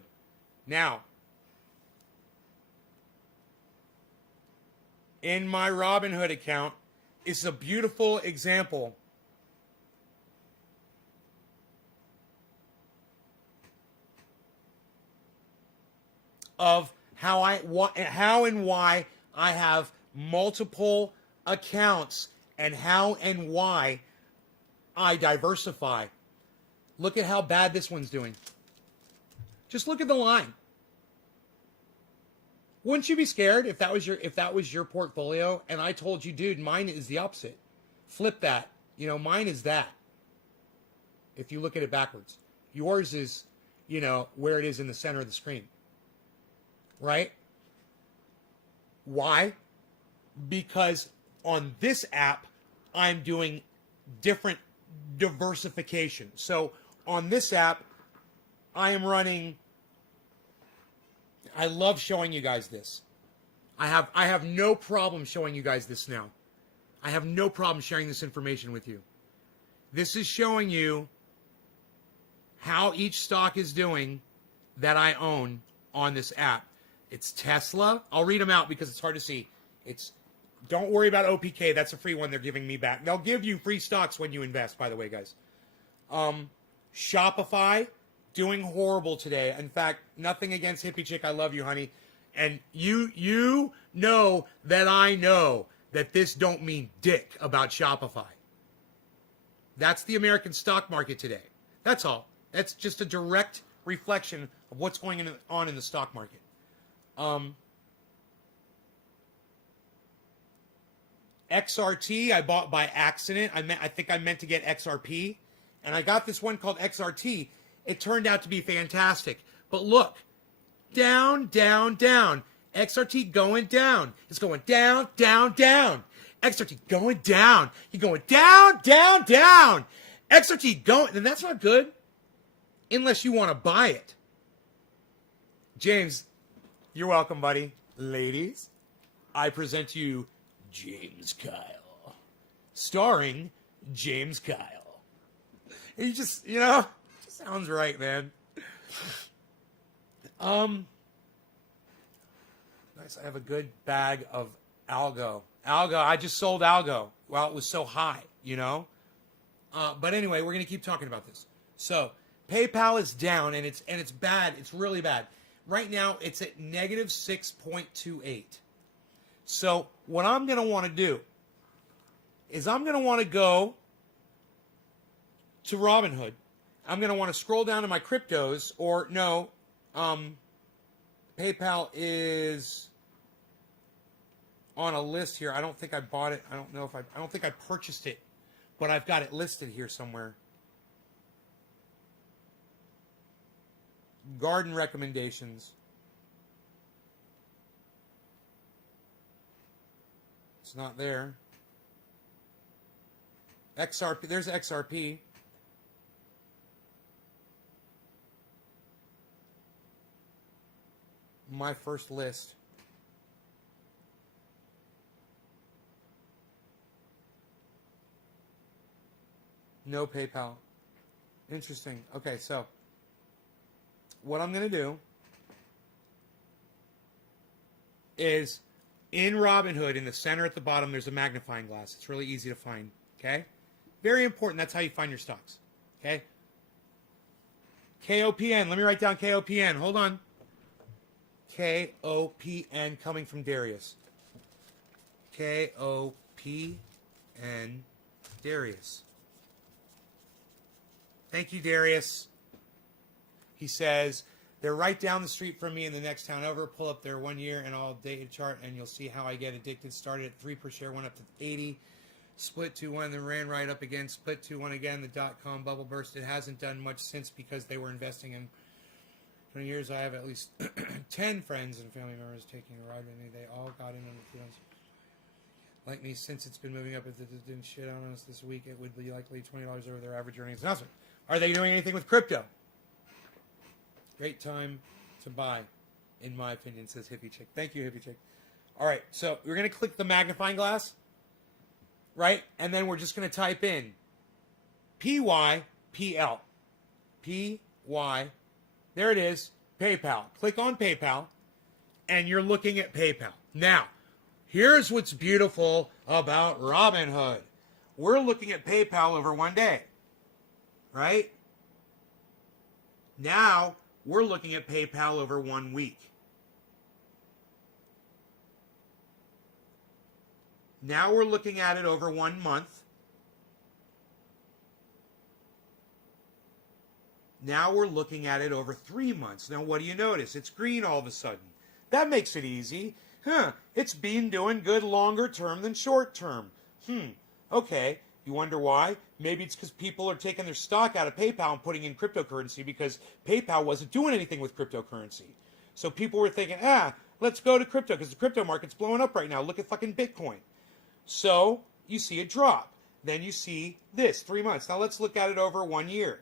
Now, in my Robinhood account is a beautiful example of how and why I have multiple accounts and how and why I diversify. Look at how bad this one's doing. Just look at the line. Wouldn't you be scared if that was your portfolio and I told you, dude, mine is the opposite. Flip that. You know, mine is that. If you look at it backwards. Yours is, where it is in the center of the screen. Right? Why? Because on this app, I'm doing different diversification. So on this app, I am running, I love showing you guys this. I have no problem showing you guys this now. I have no problem sharing this information with you. This is showing you how each stock is doing that I own on this app. It's Tesla. I'll read them out because it's hard to see. Don't worry about OPK. That's a free one they're giving me back. They'll give you free stocks when you invest, by the way, guys. Shopify, doing horrible today. In fact, nothing against Hippie Chick. I love you, honey. And you know that I know that this don't mean dick about Shopify. That's the American stock market today. That's all. That's just a direct reflection of what's going on in the stock market. XRT I bought by accident. I think I meant to get XRP, and I got this one called XRT. It turned out to be fantastic. But look, down, down, down. XRT going down. It's going down, down, down. XRT going down. You're going down, down, down. XRT going, and that's not good unless you want to buy it. James, you're welcome, buddy. Ladies, I present to you James Kyle, starring James Kyle. He just, sounds right, man. Nice. I have a good bag of Algo. I just sold Algo while it was so high, But anyway, we're gonna keep talking about this. So PayPal is down, and it's bad. It's really bad. Right now, it's at negative 6.28. So what I'm going to want to do is I'm going to want to go to Robinhood. I'm going to want to scroll down to my cryptos, or no, PayPal is on a list here. I don't think I bought it. I don't think I purchased it, but I've got it listed here somewhere. Garden recommendations. It's not there. XRP, there's XRP. My first list. No PayPal. Interesting. Okay, so what I'm going to do is in Robinhood, in the center at the bottom, there's a magnifying glass. It's really easy to find, okay? Very important. That's how you find your stocks, okay? KOPN. Let me write down KOPN. Hold on. KOPN coming from Darius. KOPN Darius. Thank you, Darius. He says, they're right down the street from me in the next town over. Pull up their 1 year and all data chart, and you'll see how I get addicted. Started at 3 per share, went up to 80. Split 2-1, then ran right up again. Split 2-1 again. The dot-com bubble burst. It hasn't done much since because they were investing in 20 years. I have at least 10 friends and family members taking a ride with me. They all got in on the fields. Like me, since it's been moving up, if it didn't shit on us this week, it would be likely $20 over their average earnings announcement. Are they doing anything with crypto? Great time to buy, in my opinion, says Hippie Chick. Thank you, Hippie Chick. All right, so we're going to click the magnifying glass, right? And then we're just going to type in PYPL. PY. There it is, PayPal. Click on PayPal, and you're looking at PayPal. Now, here's what's beautiful about Robinhood. We're looking at PayPal over 1 day, right? Now, we're looking at PayPal over 1 week. Now we're looking at it over 1 month. Now we're looking at it over 3 months. Now what do you notice? It's green all of a sudden. That makes it easy. It's been doing good longer term than short term. Okay. You wonder why? Maybe it's because people are taking their stock out of PayPal and putting in cryptocurrency because PayPal wasn't doing anything with cryptocurrency. So people were thinking, let's go to crypto because the crypto market's blowing up right now. Look at fucking Bitcoin. So you see a drop. Then you see this, 3 months. Now let's look at it over 1 year.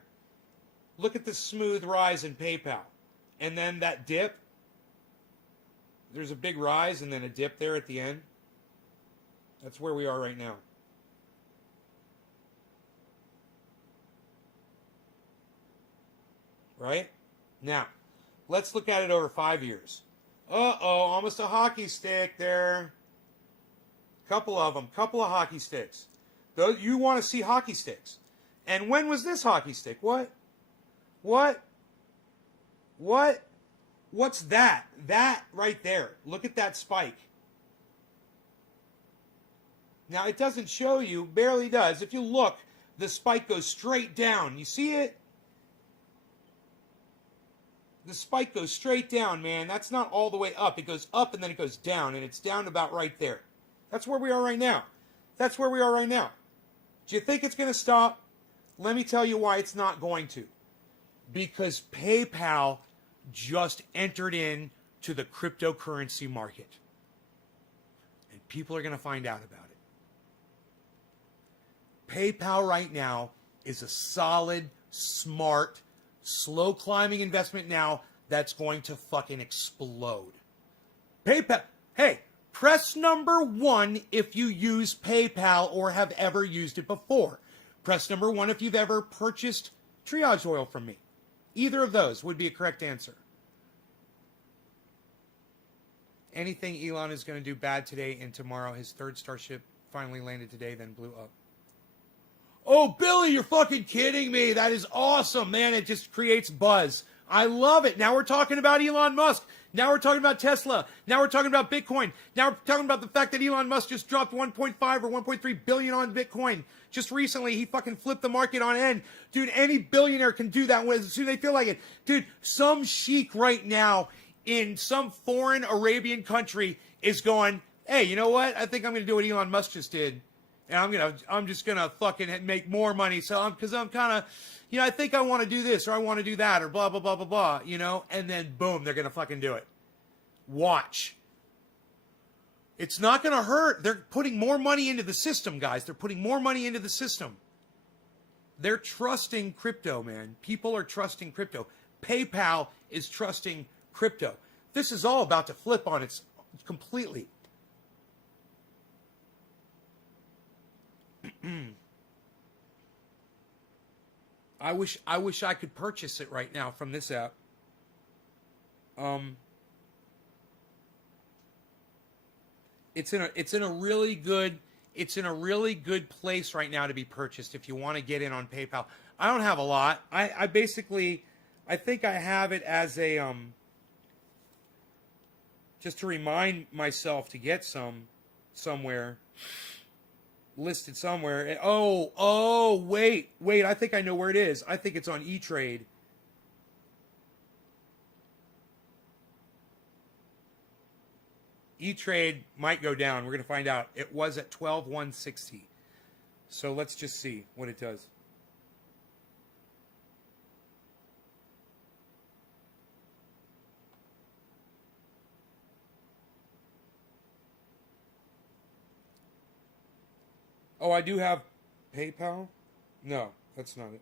Look at the smooth rise in PayPal. And then that dip. There's a big rise and then a dip there at the end. That's where we are right now. Right? Now, let's look at it over 5 years. Uh-oh, almost a hockey stick there. Couple of them, couple of hockey sticks. You want to see hockey sticks. And when was this hockey stick? What? What's that? That right there. Look at that spike. Now, it doesn't show you, barely does. If you look, the spike goes straight down. You see it? The spike goes straight down, man. That's not all the way up. It goes up and then it goes down, and it's down about right there. That's where we are right now. That's where we are right now. Do you think it's going to stop? Let me tell you why it's not going to. Because PayPal just entered into the cryptocurrency market. And people are going to find out about it. PayPal right now is a solid, smart, slow climbing investment now that's going to fucking explode. PayPal, hey, press number 1 if you use PayPal or have ever used it before. Press number 1 if you've ever purchased triage oil from me. Either of those would be a correct answer. Anything Elon is going to do bad today and tomorrow. His third Starship finally landed today, then blew up. Oh, Billy, you're fucking kidding me. That is awesome, man. It just creates buzz. I love it. Now we're talking about Elon Musk. Now we're talking about Tesla. Now we're talking about Bitcoin. Now we're talking about the fact that Elon Musk just dropped 1.5 or 1.3 billion on Bitcoin. Just recently, he fucking flipped the market on end. Dude, any billionaire can do that as soon as they feel like it. Dude, some sheik right now in some foreign Arabian country is going, hey, you know what? I think I'm going to do what Elon Musk just did. And I'm just gonna fucking make more money. So because I'm kind of, I think I want to do this or I want to do that or blah blah blah blah blah. And then boom, they're gonna fucking do it. Watch. It's not gonna hurt. They're putting more money into the system, guys. They're putting more money into the system. They're trusting crypto, man. People are trusting crypto. PayPal is trusting crypto. This is all about to flip on its completely. I wish I could purchase it right now from this app. It's in a really good place right now to be purchased if you want to get in on PayPal. I don't have a lot. I think I have it as a just to remind myself to get somewhere. Listed somewhere. Wait. I think I know where it is. I think it's on E-Trade. E-Trade might go down. We're going to find out. It was at 12,160. So let's just see what it does. Oh, I do have PayPal? No, that's not it.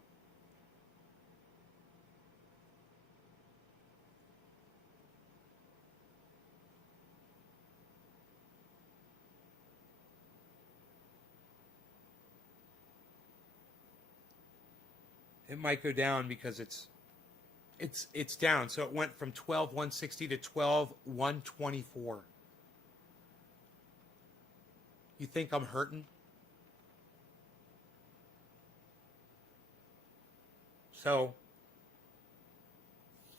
It might go down because it's down. So it went from 12,160 to 12,124. You think I'm hurting? So,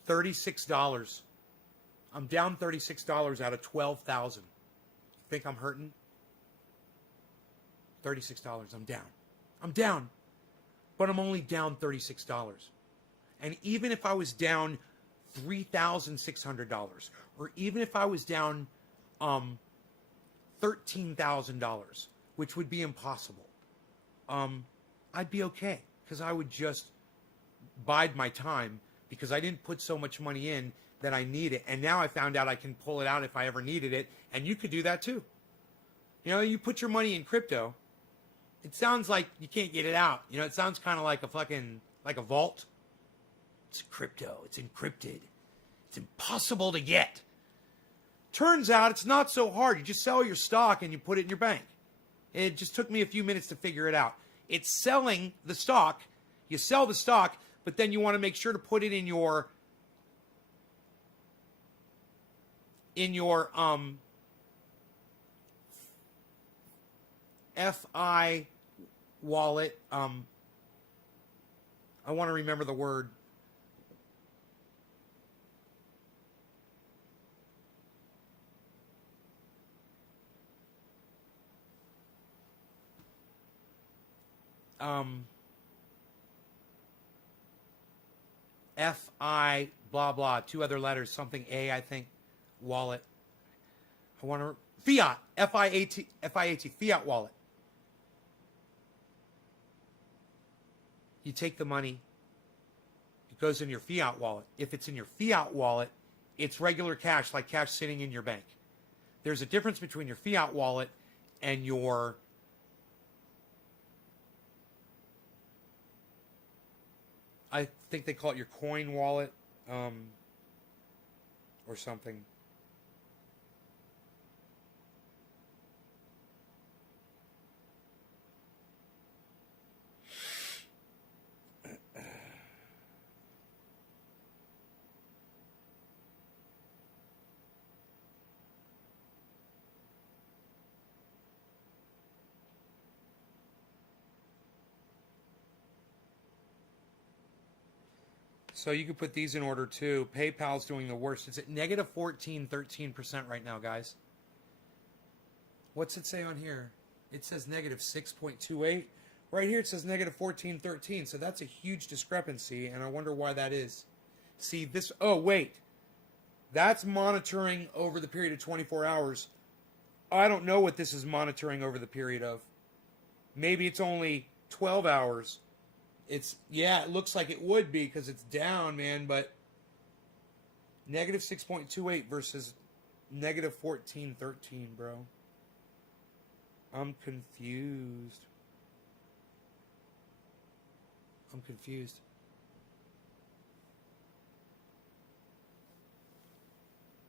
$36. I'm down $36 out of 12,000. Think I'm hurting? $36. I'm down. I'm down. But I'm only down $36. And even if I was down $3,600, or even if I was down $13,000, which would be impossible, I'd be okay because I would just bide my time because I didn't put so much money in that I need it. And now I found out I can pull it out if I ever needed it. And you could do that too. You know, you put your money in crypto. It sounds like you can't get it out. You know, it sounds kind of like like a vault. It's crypto. It's encrypted. It's impossible to get. Turns out it's not so hard. You just sell your stock and you put it in your bank. It just took me a few minutes to figure it out. It's selling the stock. You sell the stock, but then you want to make sure to put it in your FI wallet. I want to remember the word. FI blah blah, 2 other letters, something A, I think, wallet. I want to fiat, FIAT, fiat wallet. You take the money, it goes in your fiat wallet. If it's in your fiat wallet, it's regular cash, like cash sitting in your bank. There's a difference between your fiat wallet and your I think they call it your coin wallet, or something. So you could put these in order too. PayPal's doing the worst. It's at negative 13% right now, guys. What's it say on here? It says negative 6.28. Right here it says negative 14.13. So that's a huge discrepancy, and I wonder why that is. See this? Oh, wait. That's monitoring over the period of 24 hours. I don't know what this is monitoring over the period of. Maybe it's only 12 hours. Yeah, it looks like it would be because it's down, man, but negative 6.28 versus negative 14.13, bro. I'm confused.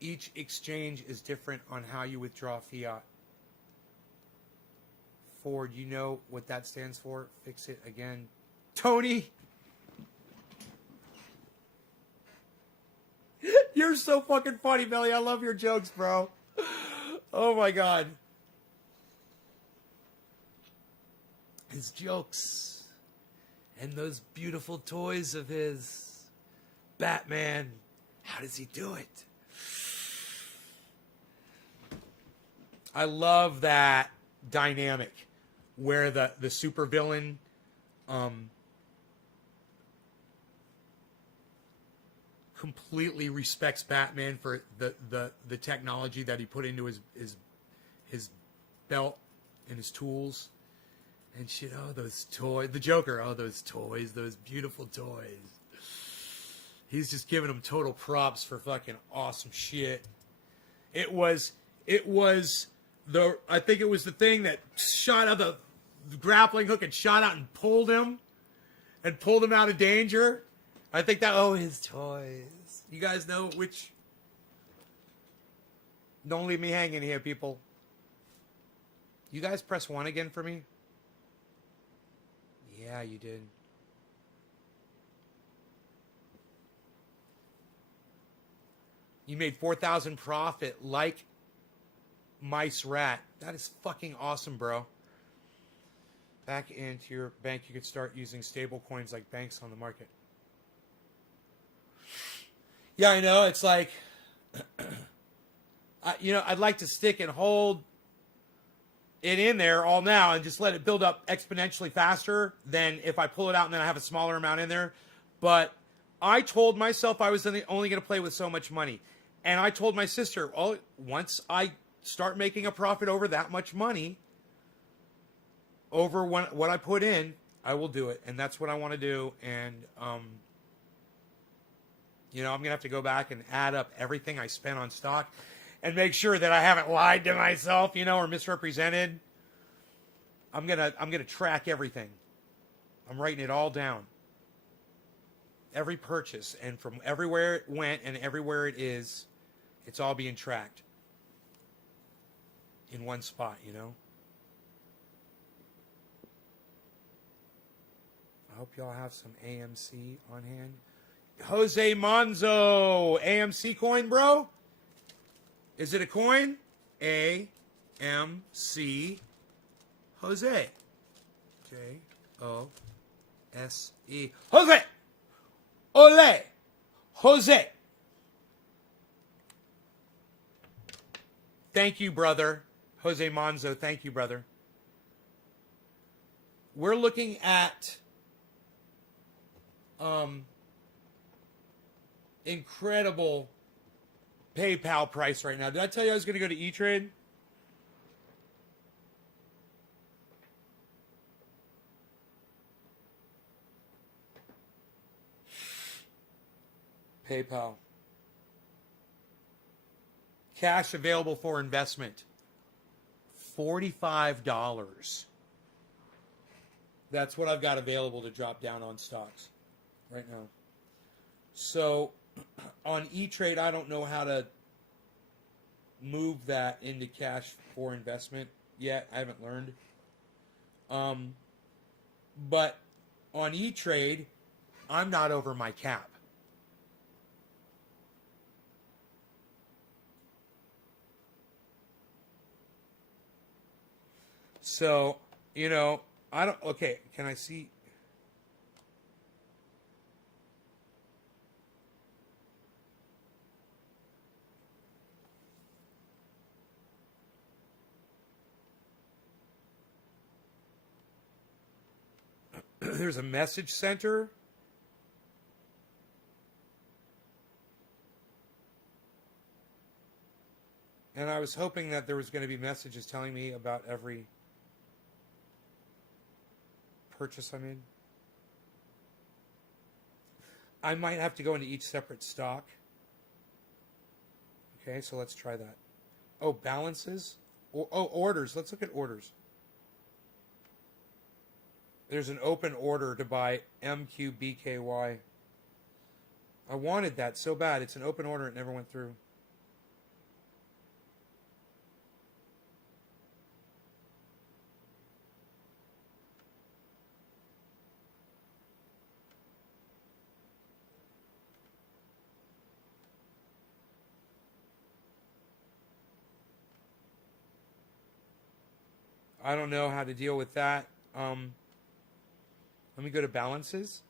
Each exchange is different on how you withdraw fiat. Ford, you know what that stands for? Fix it again. Tony, you're so fucking funny, Belly. I love your jokes, bro. Oh my God. His jokes and those beautiful toys of his. Batman. How does he do it? I love that dynamic where the supervillain completely respects Batman for the technology that he put into his belt and his tools and shit. Oh, those toys. The Joker. Oh, those toys. Those beautiful toys. He's just giving them total props for fucking awesome shit. I think it was the thing that shot out the grappling hook and shot out and pulled him out of danger. I think that, his toys. You guys know which? Don't leave me hanging here, people. You guys press 1 again for me? Yeah, you did. You made 4,000 profit like Mice Rat. That is fucking awesome, bro. Back into your bank, you could start using stable coins like banks on the market. Yeah, I know. It's like, I'd like to stick and hold it in there all now and just let it build up exponentially faster than if I pull it out and then I have a smaller amount in there. But I told myself I was only going to play with so much money. And I told my sister, once I start making a profit over that much money, over what I put in, I will do it, and that's what I want to do. And you know, I'm gonna have to go back and add up everything I spent on stock, and make sure that I haven't lied to myself, you know, or misrepresented. I'm gonna track everything. I'm writing it all down. Every purchase, and from everywhere it went and everywhere it is, it's all being tracked in one spot, you know. I hope y'all have some AMC on hand. Jose Monzo, AMC coin, bro? Is it a coin? AMC Jose. Jose. Jose! Ole! Jose! Thank you, brother. Jose Monzo, thank you, brother. We're looking at incredible PayPal price right now. Did I tell you I was going to go to E-Trade? PayPal. Cash available for investment. $45. That's what I've got available to drop down on stocks right now. So on E-Trade, I don't know how to move that into cash for investment yet. I haven't learned. But on E-Trade, I'm not over my cap. So, you know, I don't, okay, can I see? There's a message center. And I was hoping that there was going to be messages telling me about every purchase I'm in. I might have to go into each separate stock. Okay, so let's try that. Oh, balances? Oh, orders. Let's look at orders. There's an open order to buy MQBKY. I wanted that so bad. It's an open order. It never went through. I don't know how to deal with that. Let me go to balances.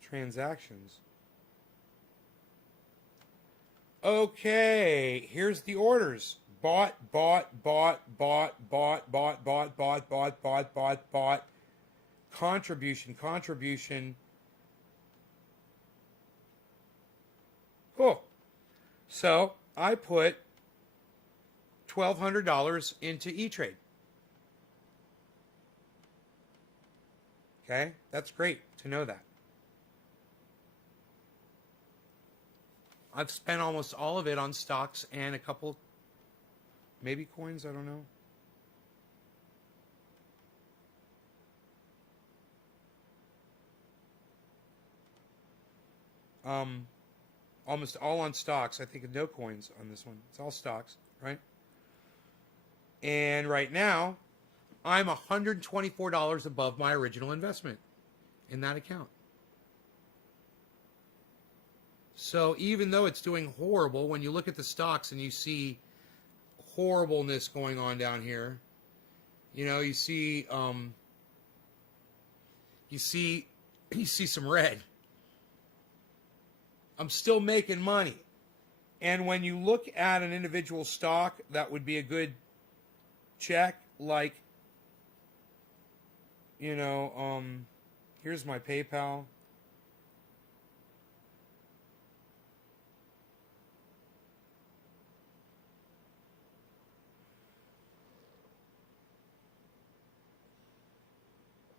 Transactions. Okay, here's the orders. Bought. Contribution. Cool. So I put $1,200 into E-Trade. Okay, that's great to know that. I've spent almost all of it on stocks and a couple, maybe coins, I don't know. Almost all on stocks. I think no coins on this one. It's all stocks, right? And right now, I'm $124 above my original investment in that account. So even though it's doing horrible, when you look at the stocks and you see horribleness going on down here, you know, you see you see some red. I'm still making money. And when you look at an individual stock, that would be a good check. Like, here's my PayPal.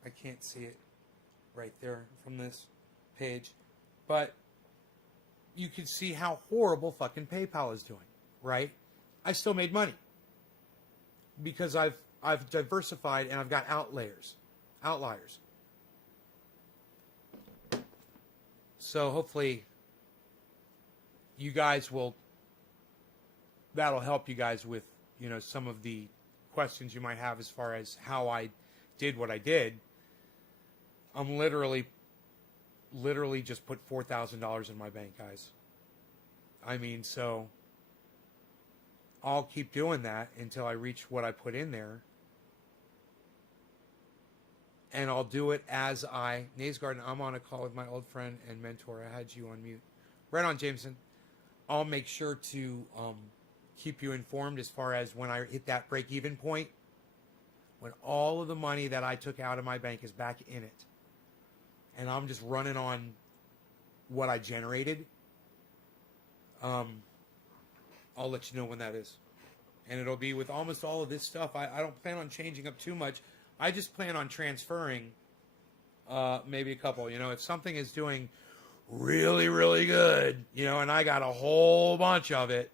I can't see it right there from this page, but you can see how horrible fucking PayPal is doing, right? I still made money because I've diversified and I've got outliers. So hopefully you guys that'll help you guys with, some of the questions you might have as far as how I did what I did. I'm literally just put $4,000 in my bank, guys. I mean, so I'll keep doing that until I reach what I put in there. And I'll do it as Nays Garden, I'm on a call with my old friend and mentor. I had you on mute. Right on, Jameson. I'll make sure to keep you informed as far as when I hit that break-even point, when all of the money that I took out of my bank is back in it. And I'm just running on what I generated. I'll let you know when that is. And it'll be with almost all of this stuff. I don't plan on changing up too much. I just plan on transferring maybe a couple. If something is doing really, really good, and I got a whole bunch of it,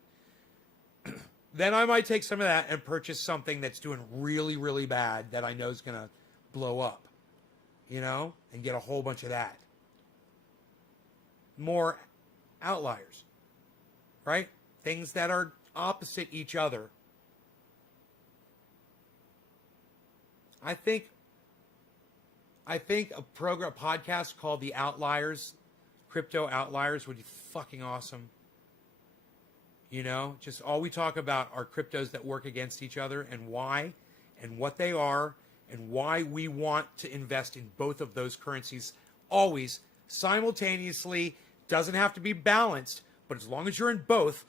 then I might take some of that and purchase something that's doing really, really bad that I know is going to blow up. And get a whole bunch of that. More outliers, right? Things that are opposite each other. I think a podcast called The Outliers, Crypto Outliers, would be fucking awesome. Just all we talk about are cryptos that work against each other and why and what they are. And why we want to invest in both of those currencies always simultaneously. Doesn't have to be balanced, but as long as you're in both,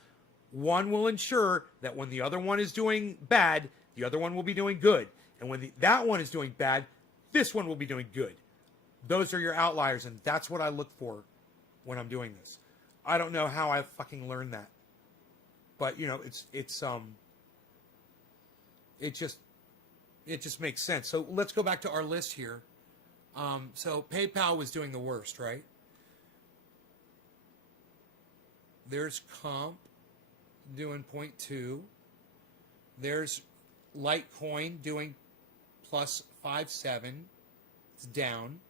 one will ensure that when the other one is doing bad, the other one will be doing good. And when that one is doing bad, this one will be doing good. Those are your outliers, and that's what I look for when I'm doing this. I don't know how I fucking learned that. But, it just makes sense. So let's go back to our list here. So PayPal was doing the worst, right? There's Comp doing 0.2. There's Litecoin doing plus 5.7. It's down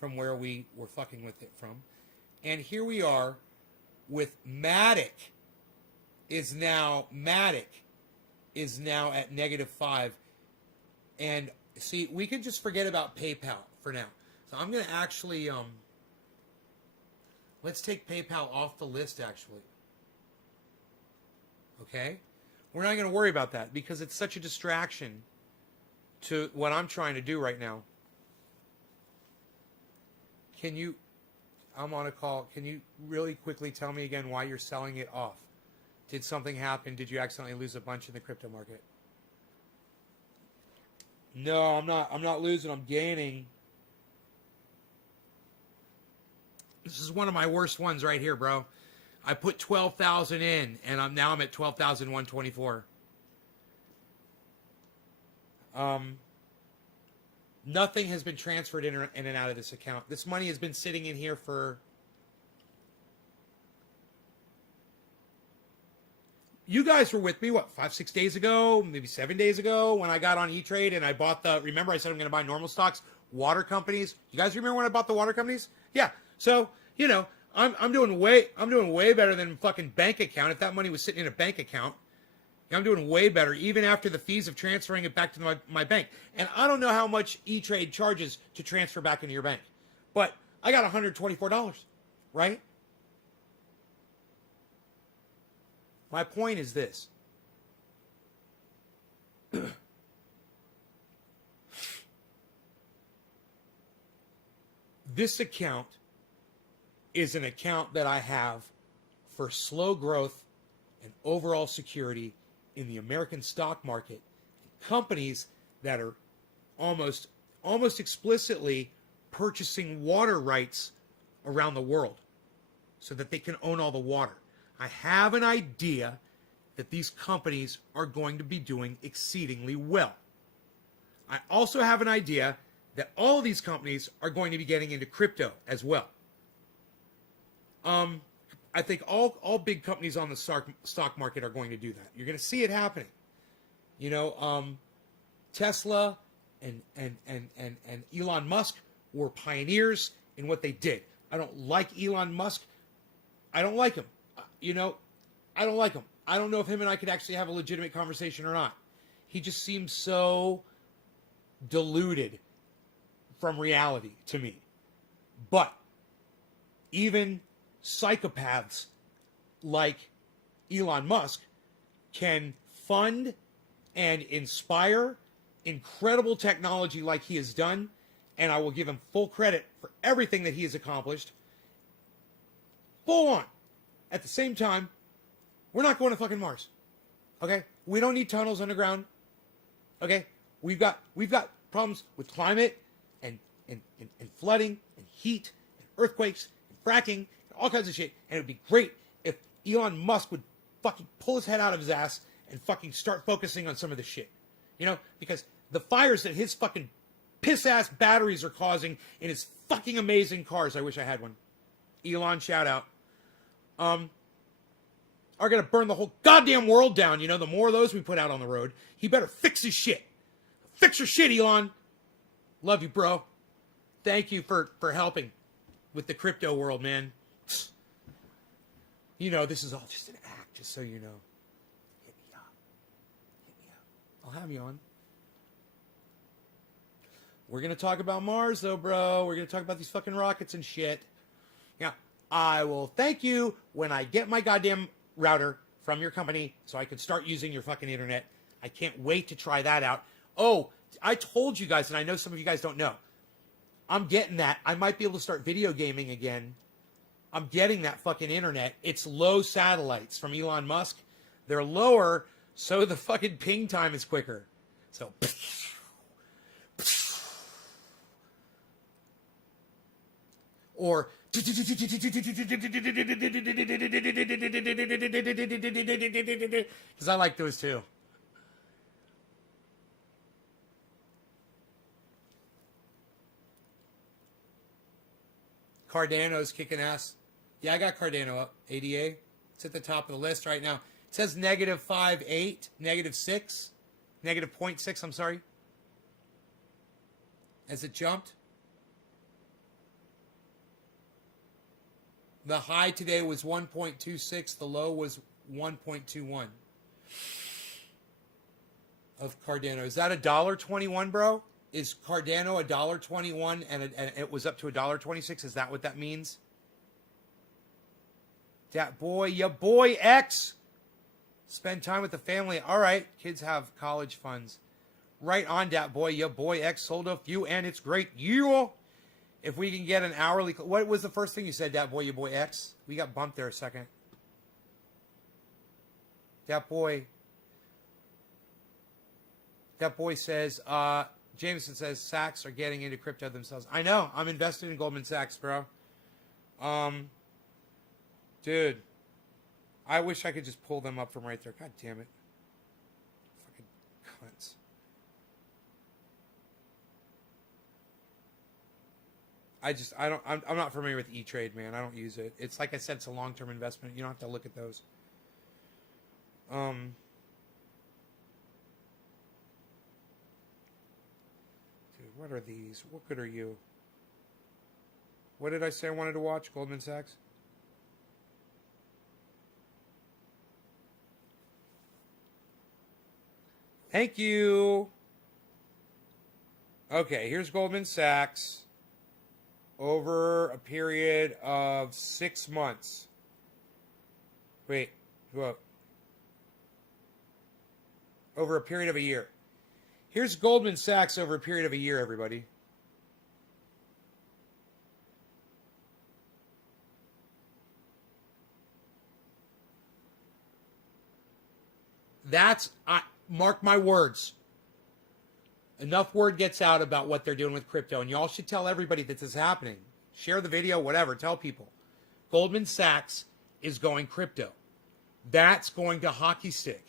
from where we were fucking with it from. And here we are with Matic is now at -5. And see, we can just forget about PayPal for now. So I'm going to actually, let's take PayPal off the list, actually. Okay? We're not going to worry about that because it's such a distraction to what I'm trying to do right now. I'm on a call. Can you really quickly tell me again why you're selling it off? Did something happen? Did you accidentally lose a bunch in the crypto market? No, I'm not losing. I'm gaining. This is one of my worst ones right here, bro. I put 12,000 in, and I'm at 12,124. Nothing has been transferred in and out of this account. This money has been sitting in here for... You guys were with me, 5-6 days ago, maybe 7 days ago, when I got on E-Trade and I bought remember I said I'm going to buy normal stocks, water companies. You guys remember when I bought the water companies? Yeah. So, I'm doing way better than fucking bank account. If that money was sitting in a bank account, I'm doing way better, even after the fees of transferring it back to my bank. And I don't know how much E-Trade charges to transfer back into your bank, but I got $124, right? My point is this. This account is an account that I have for slow growth and overall security in the American stock market. Companies that are almost explicitly purchasing water rights around the world so that they can own all the water. I have an idea that these companies are going to be doing exceedingly well. I also have an idea that all of these companies are going to be getting into crypto as well. I think all big companies on the stock market are going to do that. You're going to see it happening. You know, Tesla and Elon Musk were pioneers in what they did. I don't like Elon Musk. I don't like him. You know, I don't like him. I don't know if him and I could actually have a legitimate conversation or not. He just seems so deluded from reality to me. But even psychopaths like Elon Musk can fund and inspire incredible technology like he has done, and I will give him full credit for everything that he has accomplished. Full on. At the same time, we're not going to fucking Mars. Okay? We don't need tunnels underground. Okay? We've got problems with climate and flooding and heat and earthquakes and fracking and all kinds of shit. And it would be great if Elon Musk would fucking pull his head out of his ass and fucking start focusing on some of this shit. You know? Because the fires that his fucking piss-ass batteries are causing in his fucking amazing cars, I wish I had one. Elon, shout out. Are going to burn the whole goddamn world down. You know, the more of those we put out on the road, he better fix his shit. Fix your shit, Elon. Love you, bro. Thank you for helping with the crypto world, man. You know, this is all just an act, just so you know. Hit me up. Hit me up. I'll have you on. We're going to talk about Mars, though, bro. We're going to talk about these fucking rockets and shit. Yeah, I will thank you when I get my goddamn router from your company so I can start using your fucking internet. I can't wait to try that out. Oh, I told you guys, and I know some of you guys don't know. I'm getting that. I might be able to start video gaming again. I'm getting that fucking internet. It's low satellites from Elon Musk. They're lower, so the fucking ping time is quicker. So, or because I like those too. Cardano's kicking ass. Yeah, I got Cardano up. ADA. It's at the top of the list right now. It says negative 5.8, negative 6, negative 0.6, I'm sorry. Has it jumped? The high today was 1.26. The low was 1.21 of Cardano. Is that $1.21, bro? Is Cardano $1.21 and it was up to $1.26? Is that what that means? Dat boy, your boy X. Spend time with the family. All right, kids have college funds. Right on, dat boy, your boy X sold a few and it's great. You. If we can get an hourly... What was the first thing you said, that boy, your boy X? We got bumped there a second. That boy says... Jameson says, Sachs are getting into crypto themselves. I know. I'm invested in Goldman Sachs, bro. Dude. I wish I could just pull them up from right there. God damn it. Fucking cunts. I'm not familiar with E-Trade, man. I don't use it. It's like I said, it's a long-term investment. You don't have to look at those. Dude, what are these? What good are you? What did I say I wanted to watch? Goldman Sachs? Thank you. Okay, here's Goldman Sachs. Over a period of 6 months. Wait, what? Over a period of a year. Here's Goldman Sachs over a period of a year, everybody. Mark my words. Enough word gets out about what they're doing with crypto, and y'all should tell everybody that this is happening. Share the video, whatever. Tell people. Goldman Sachs is going crypto. That's going to hockey stick.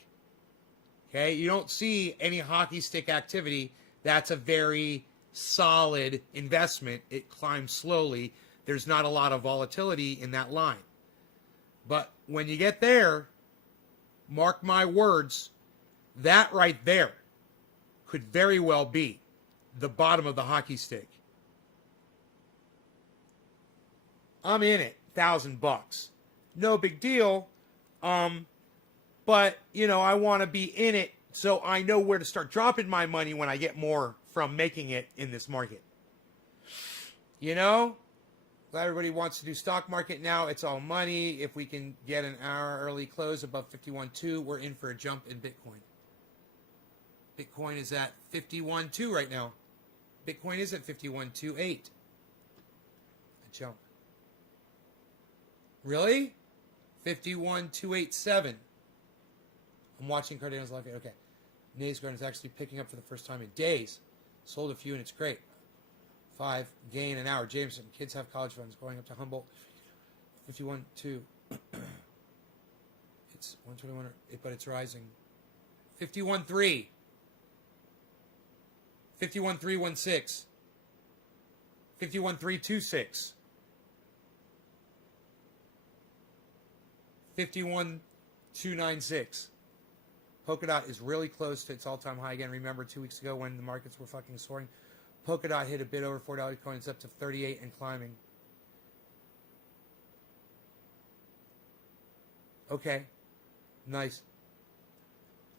Okay? You don't see any hockey stick activity. That's a very solid investment. It climbs slowly. There's not a lot of volatility in that line. But when you get there, mark my words, that right there could very well be the bottom of the hockey stick. I'm in it, $1,000. No big deal. But, you know, I want to be in it so I know where to start dropping my money when I get more from making it in this market. You know? Glad everybody wants to do stock market now. It's all money. If we can get an hour early close above 51.2, we're in for a jump in Bitcoin. Bitcoin is at 51.2 right now. Bitcoin is at 51.28. A jump. Really? 51.287. I'm watching Cardano's live. Okay. Nays Garden is actually picking up for the first time in days. Sold a few and it's great. 5, gain an hour. Jameson, kids have college funds going up to Humboldt. 51.2. It's 121, but it's rising. 51.3. 51.316. 51.326. 51.296. Polkadot is really close to its all-time high again. Remember 2 weeks ago when the markets were fucking soaring? Polkadot hit a bit over $4 coin. It's up to 38 and climbing. Okay. Nice.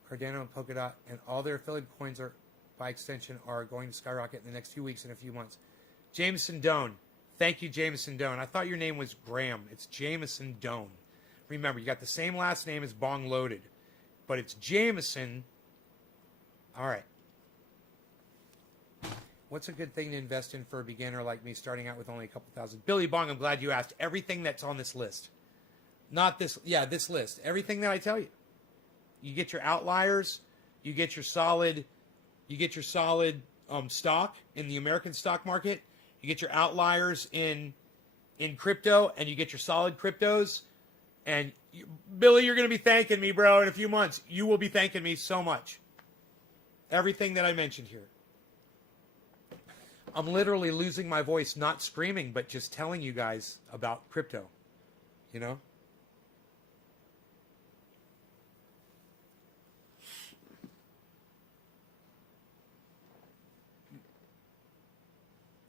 Cardano and Polkadot and all their affiliate coins are, by extension, are going to skyrocket in the next few weeks and a few months. Jameson Doan. Thank you, Jameson Doan. I thought your name was Graham. It's Jameson Doan. Remember, you got the same last name as Bong Loaded, but it's Jameson. All right. What's a good thing to invest in for a beginner like me starting out with only a couple thousand? Billy Bong, I'm glad you asked. Everything that's on this list. Not this, yeah, this list. Everything that I tell you. You get your outliers, you get your solid stock in the American stock market, you get your outliers in crypto, and you get your solid cryptos. And Billy, you're going to be thanking me, bro, in a few months. You will be thanking me so much. Everything that I mentioned here. I'm literally losing my voice, not screaming, but just telling you guys about crypto. You know?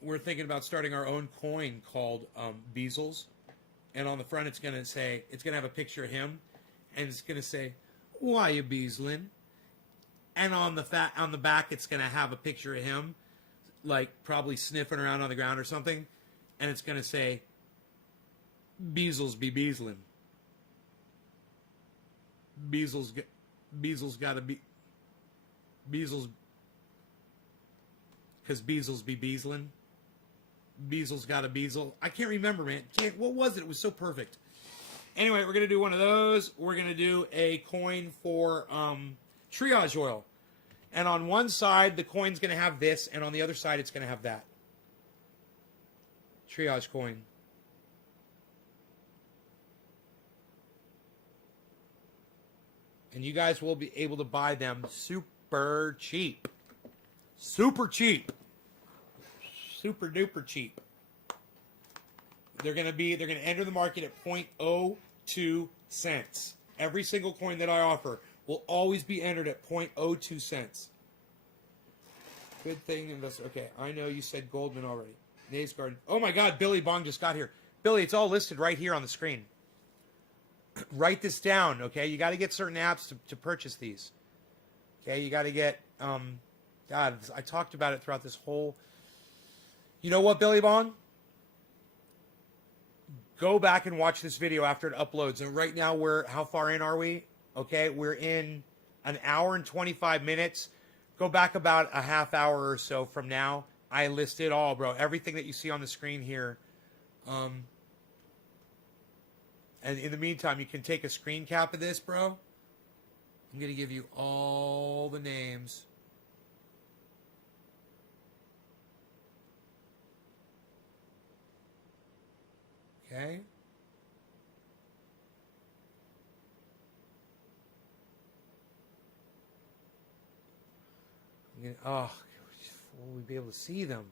We're thinking about starting our own coin called Bezos. And on the front, it's going to have a picture of him. And it's going to say, why you Beaslin? And on the back, it's going to have a picture of him, like probably sniffing around on the ground or something. And it's going to say, Bezos be Beaslin. Bezos got to be, Bezos, because Bezos be Beaslin. Bezos got a Bezel. I can't remember, man. What was it? It was so perfect. Anyway, we're going to do one of those. We're going to do a coin for triage oil. And on one side, the coin's going to have this, and on the other side, it's going to have that. Triage coin. And you guys will be able to buy them super cheap. Super cheap. Super duper cheap. They're going to enter the market at 0.02 cents. Every single coin that I offer will always be entered at 0.02 cents. Good thing, investor. Okay, I know you said Goldman already. Nays Garden. Oh my God, Billy Bong just got here. Billy, it's all listed right here on the screen. Write this down, okay? You got to get certain apps to purchase these. Okay, you got to get. God, I talked about it throughout this whole. You know what, Billy Bong? Go back and watch this video after it uploads. And right now, how far in are we? Okay, we're in an hour and 25 minutes. Go back about a half hour or so from now. I list it all, bro. Everything that you see on the screen here. And in the meantime, you can take a screen cap of this, bro. I'm going to give you all the names. Okay? Oh, will we be able to see them?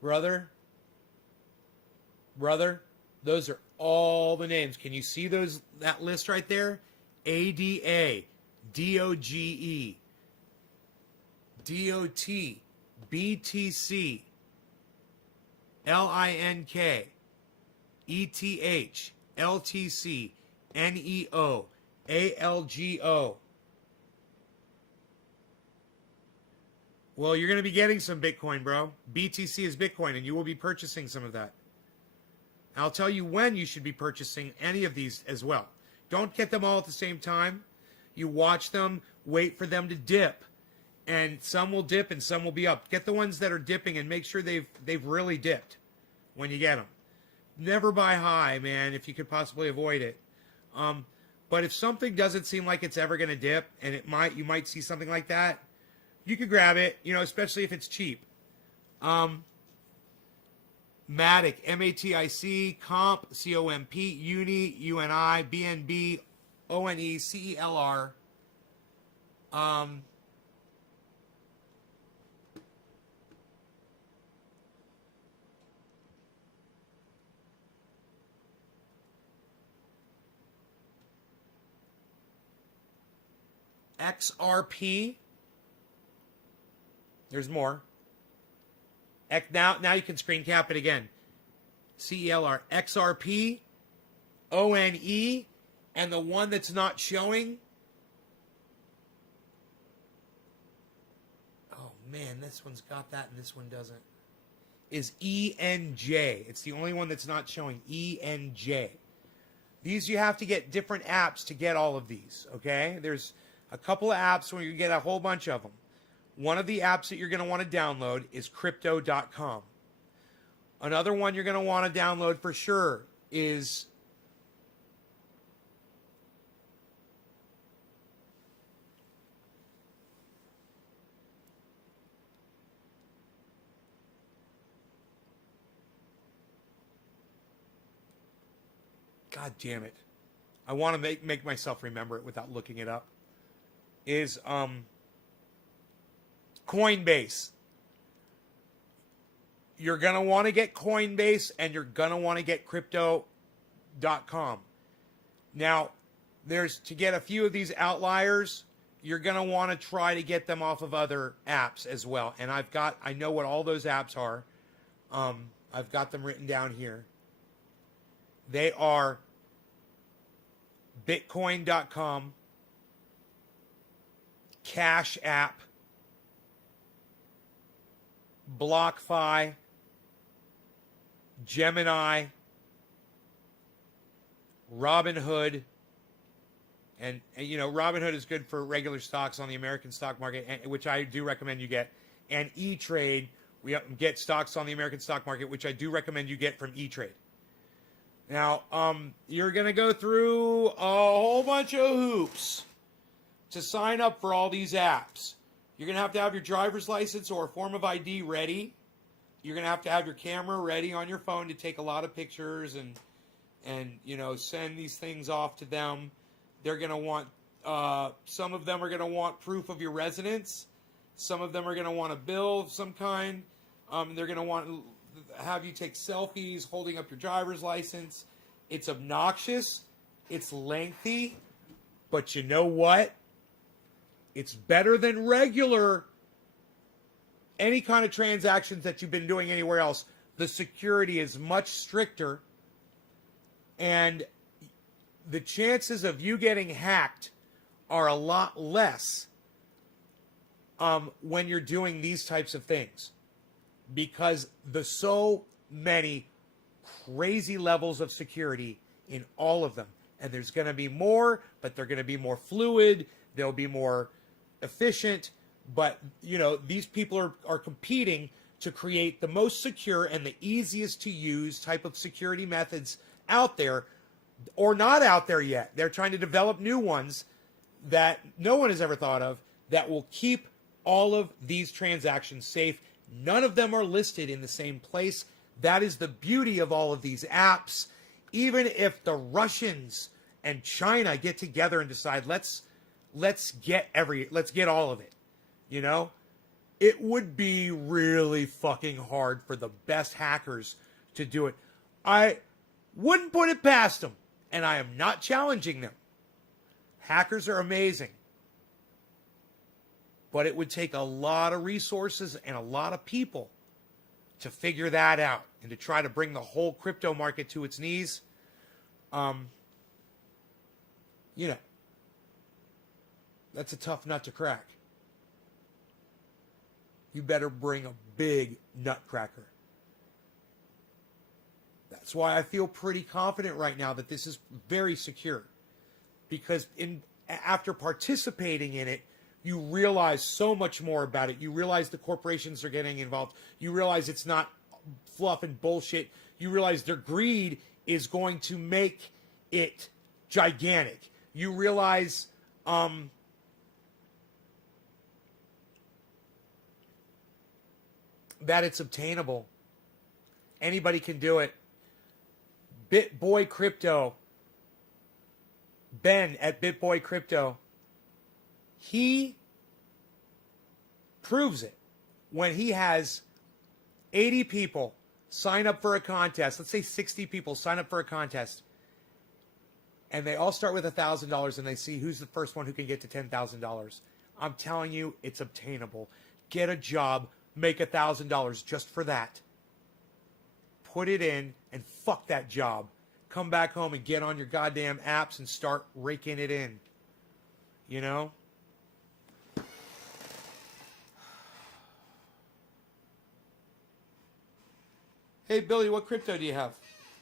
Brother, those are all the names. Can you see that list right there? ADA, DOGE, DOT, BTC, LINK, ETH, LTC, NEO, ALGO. Well, you're going to be getting some Bitcoin, bro. BTC is Bitcoin, and you will be purchasing some of that. I'll tell you when you should be purchasing any of these as well. Don't get them all at the same time. You watch them, wait for them to dip. And some will dip and some will be up. Get the ones that are dipping and make sure they've really dipped when you get them. Never buy high, man, if you could possibly avoid it. But if something doesn't seem like it's ever going to dip, and you might see something like that, you could grab it, especially if it's cheap. Matic, M-A-T-I-C, Comp, C-O-M-P, Uni, U-N-I, B-N-B, O-N-E, C-E-L-R. XRP. There's more. Now you can screen cap it again. CELR, XRP, ONE, and the one that's not showing. Oh man, this one's got that and this one doesn't. Is ENJ. It's the only one that's not showing. ENJ. These you have to get different apps to get all of these. Okay, there's a couple of apps where you get a whole bunch of them. One of the apps that you're going to want to download is Crypto.com. Another one you're going to want to download for sure is God damn it. I want to make myself remember it without looking it up. Is Coinbase. You're going to want to get Coinbase and you're going to want to get Crypto.com. Now, to get a few of these outliers, you're going to want to try to get them off of other apps as well. And I know what all those apps are. I've got them written down here. They are Bitcoin.com, Cash App, BlockFi, Gemini, Robinhood, and Robinhood is good for regular stocks on the American stock market, which I do recommend you get, and E-Trade. We get stocks on the American stock market, which I do recommend you get from E-Trade. Now, you're going to go through a whole bunch of hoops to sign up for all these apps. You're going to have your driver's license or a form of ID ready. You're going to have your camera ready on your phone to take a lot of pictures and send these things off to them. They're going to want, some of them are going to want proof of your residence. Some of them are going to want a bill of some kind. They're going to want to have you take selfies holding up your driver's license. It's obnoxious. It's lengthy. But you know what? It's better than any kind of transactions that you've been doing anywhere else. The security is much stricter. And the chances of you getting hacked are a lot less when you're doing these types of things. Because there's so many crazy levels of security in all of them. And there's going to be more, but they're going to be more fluid. They'll be more efficient. But, these people are competing to create the most secure and the easiest to use type of security methods out there, or not out there yet. They're trying to develop new ones that no one has ever thought of that will keep all of these transactions safe. None of them are listed in the same place. That is the beauty of all of these apps. Even if the Russians and China get together and decide, let's get all of it, you know, it would be really fucking hard for the best hackers to do it. I wouldn't put it past them, and I am not challenging them. Hackers are amazing. But it would take a lot of resources and a lot of people to figure that out and to try to bring the whole crypto market to its knees. You know, that's a tough nut to crack. You better bring a big nutcracker. That's why I feel pretty confident right now that this is very secure. Because after participating in it, you realize so much more about it. You realize the corporations are getting involved. You realize it's not fluff and bullshit. You realize their greed is going to make it gigantic. You realize that it's obtainable. Anybody can do it. BitBoy Crypto, Ben at BitBoy Crypto, he proves it when he has 80 people sign up for a contest. Let's say 60 people sign up for a contest. And they all start with $1,000 and they see who's the first one who can get to $10,000. I'm telling you, it's obtainable. Get a job, make $1,000 just for that. Put it in and fuck that job. Come back home and get on your goddamn apps and start raking it in. You know? Hey, Billy, what crypto do you have?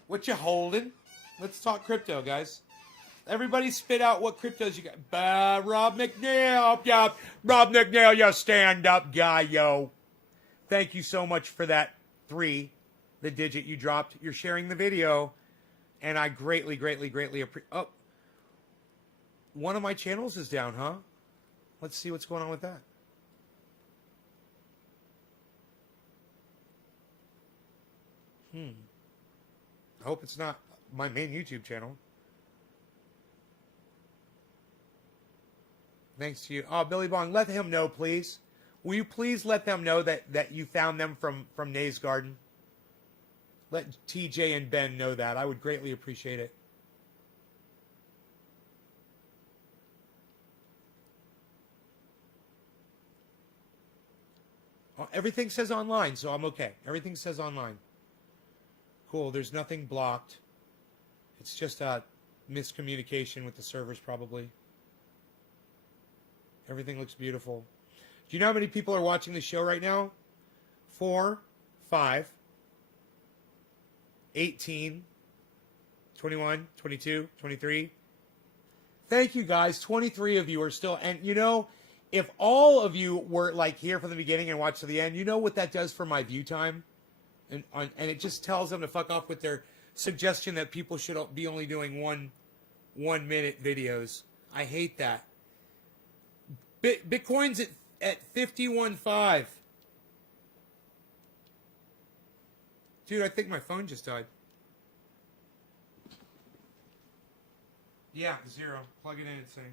What you holding? Let's talk crypto, guys. Everybody spit out what cryptos you got. Rob McNeil. Yeah, Rob McNeil, you stand-up guy, yo. Thank you so much for that 3, the digit you dropped. You're sharing the video, and I greatly, greatly, greatly appreciate. Oh, one of my channels is down, huh? Let's see what's going on with that. I hope it's not my main YouTube channel. Thanks to you. Oh, Billy Bong, let him know, please. Will you please let them know that you found them from Nays Garden? Let TJ and Ben know that. I would greatly appreciate it. Everything says online, so I'm okay. Everything says online. Cool, there's nothing blocked. It's just a miscommunication with the servers, probably. Everything looks beautiful. Do you know how many people are watching the show right now? 4, 5, 18, 21, 22, 23. Thank you, guys. 23 of you are still... And, you know, if all of you were, like, here from the beginning and watched to the end, you know what that does for my view time? And it just tells them to fuck off with their suggestion that people should be only doing one-minute videos. I hate that. Bitcoin's at 51.5. Dude, I think my phone just died. Yeah, 0. Plug it in and sing.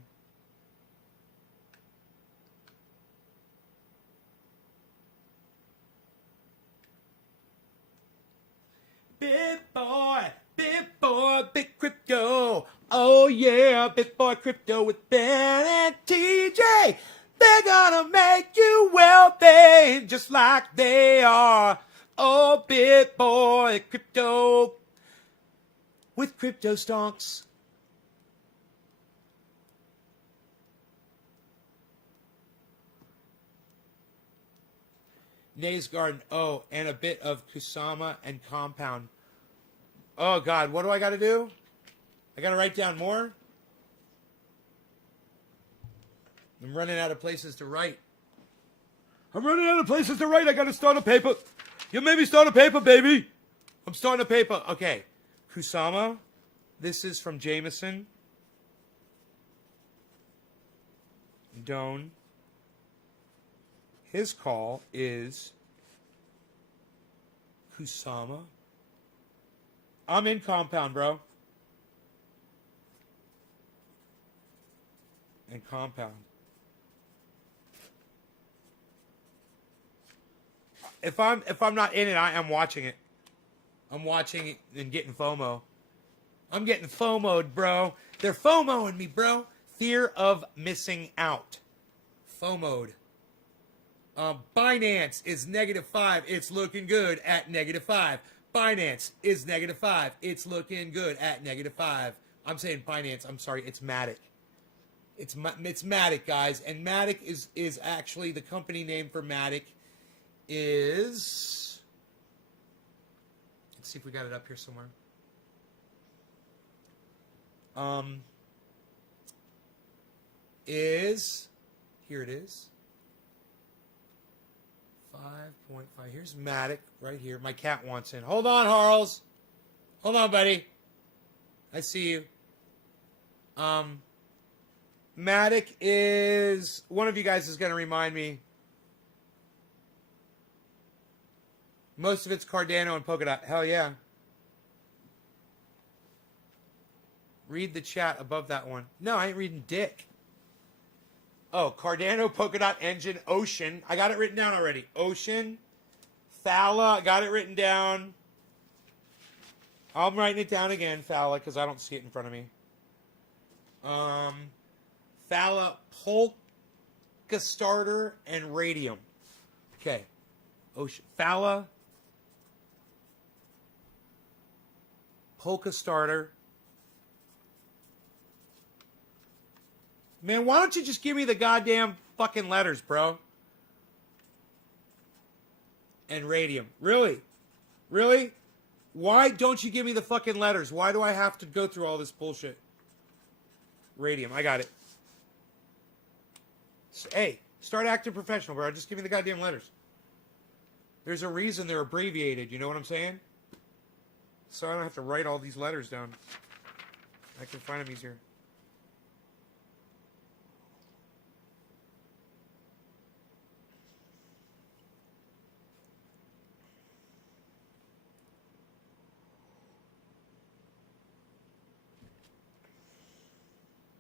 BitBoy, Bit Crypto. Oh yeah, BitBoy Crypto with Ben and TJ. They're gonna make you wealthy just like they are. Oh, BitBoy Crypto with Crypto Stonks. Nays Garden, oh, and a bit of Kusama and Compound. Oh, God, what do I got to do? I got to write down more? I'm running out of places to write. I got to start a paper. You made me start a paper, baby. I'm starting a paper. Okay. Kusama. This is from Jameson. Doan. His call is Kusama. I'm in compound, bro. And compound. If I'm not in it, I am watching it. I'm watching it and getting FOMO. I'm getting FOMO'd, bro. They're FOMOing me, bro. Fear of missing out. FOMO'd. Binance is -5. It's looking good at -5. Binance is -5. It's looking good at -5. I'm saying Binance. I'm sorry. It's Matic. It's Matic, guys. And Matic is actually the company name for Matic is... Let's see if we got it up here somewhere. Here it is. 5.5. Here's Matic right here. My cat wants in. Hold on, Harles. Hold on, buddy. I see you. Matic is... One of you guys is going to remind me. Most of it's Cardano and Polkadot. Hell yeah. Read the chat above that one. No, I ain't reading dick. Oh, Cardano, Polkadot, Engine, Ocean. I got it written down already. Ocean, Thala. I got it written down. I'm writing it down again, Thala, because I don't see it in front of me. Thala, Polka Starter, and Radium. Okay. Ocean, Thala, Polka Starter. Man, why don't you just give me the goddamn fucking letters, bro? And Radium. Really? Really? Why don't you give me the fucking letters? Why do I have to go through all this bullshit? Radium. I got it. Hey, start acting professional, bro. Just give me the goddamn letters. There's a reason they're abbreviated. You know what I'm saying? So I don't have to write all these letters down. I can find them easier.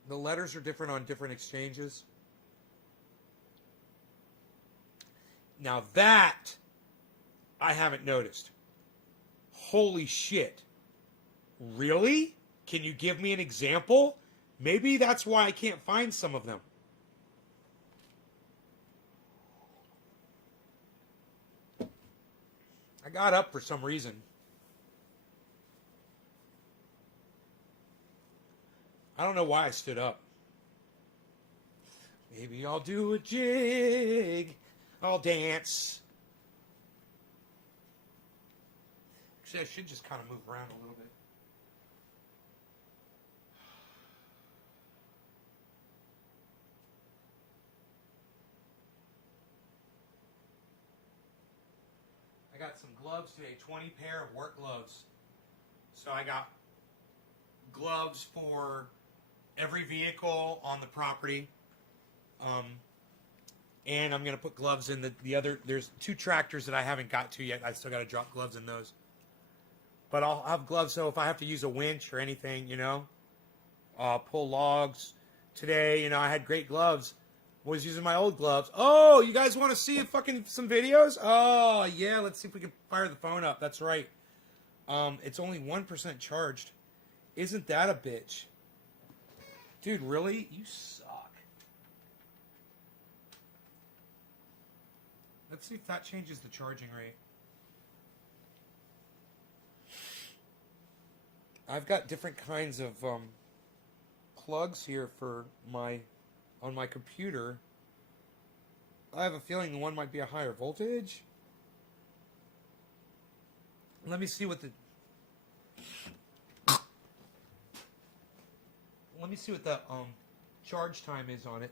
The letters are different on different exchanges. Now that I haven't noticed. Holy shit. Really? Can you give me an example? Maybe that's why I can't find some of them. I got up for some reason. I don't know why I stood up. Maybe I'll do a jig. I'll dance. Actually, I should just kind of move around a little bit. I got some gloves today, 20 pair of work gloves. So I got gloves for every vehicle on the property. And I'm going to put gloves in the other. There's 2 tractors that I haven't got to yet. I still got to drop gloves in those. But I'll have gloves so if I have to use a winch or anything, pull logs. Today, I had great gloves. Was using my old gloves. Oh, you guys want to see some videos? Oh, yeah. Let's see if we can fire the phone up. That's right. It's only 1% charged. Isn't that a bitch? Dude, really? You suck. Let's see if that changes the charging rate. I've got different kinds of plugs here for on my computer. I have a feeling the one might be a higher voltage. Let me see what the charge time is on it.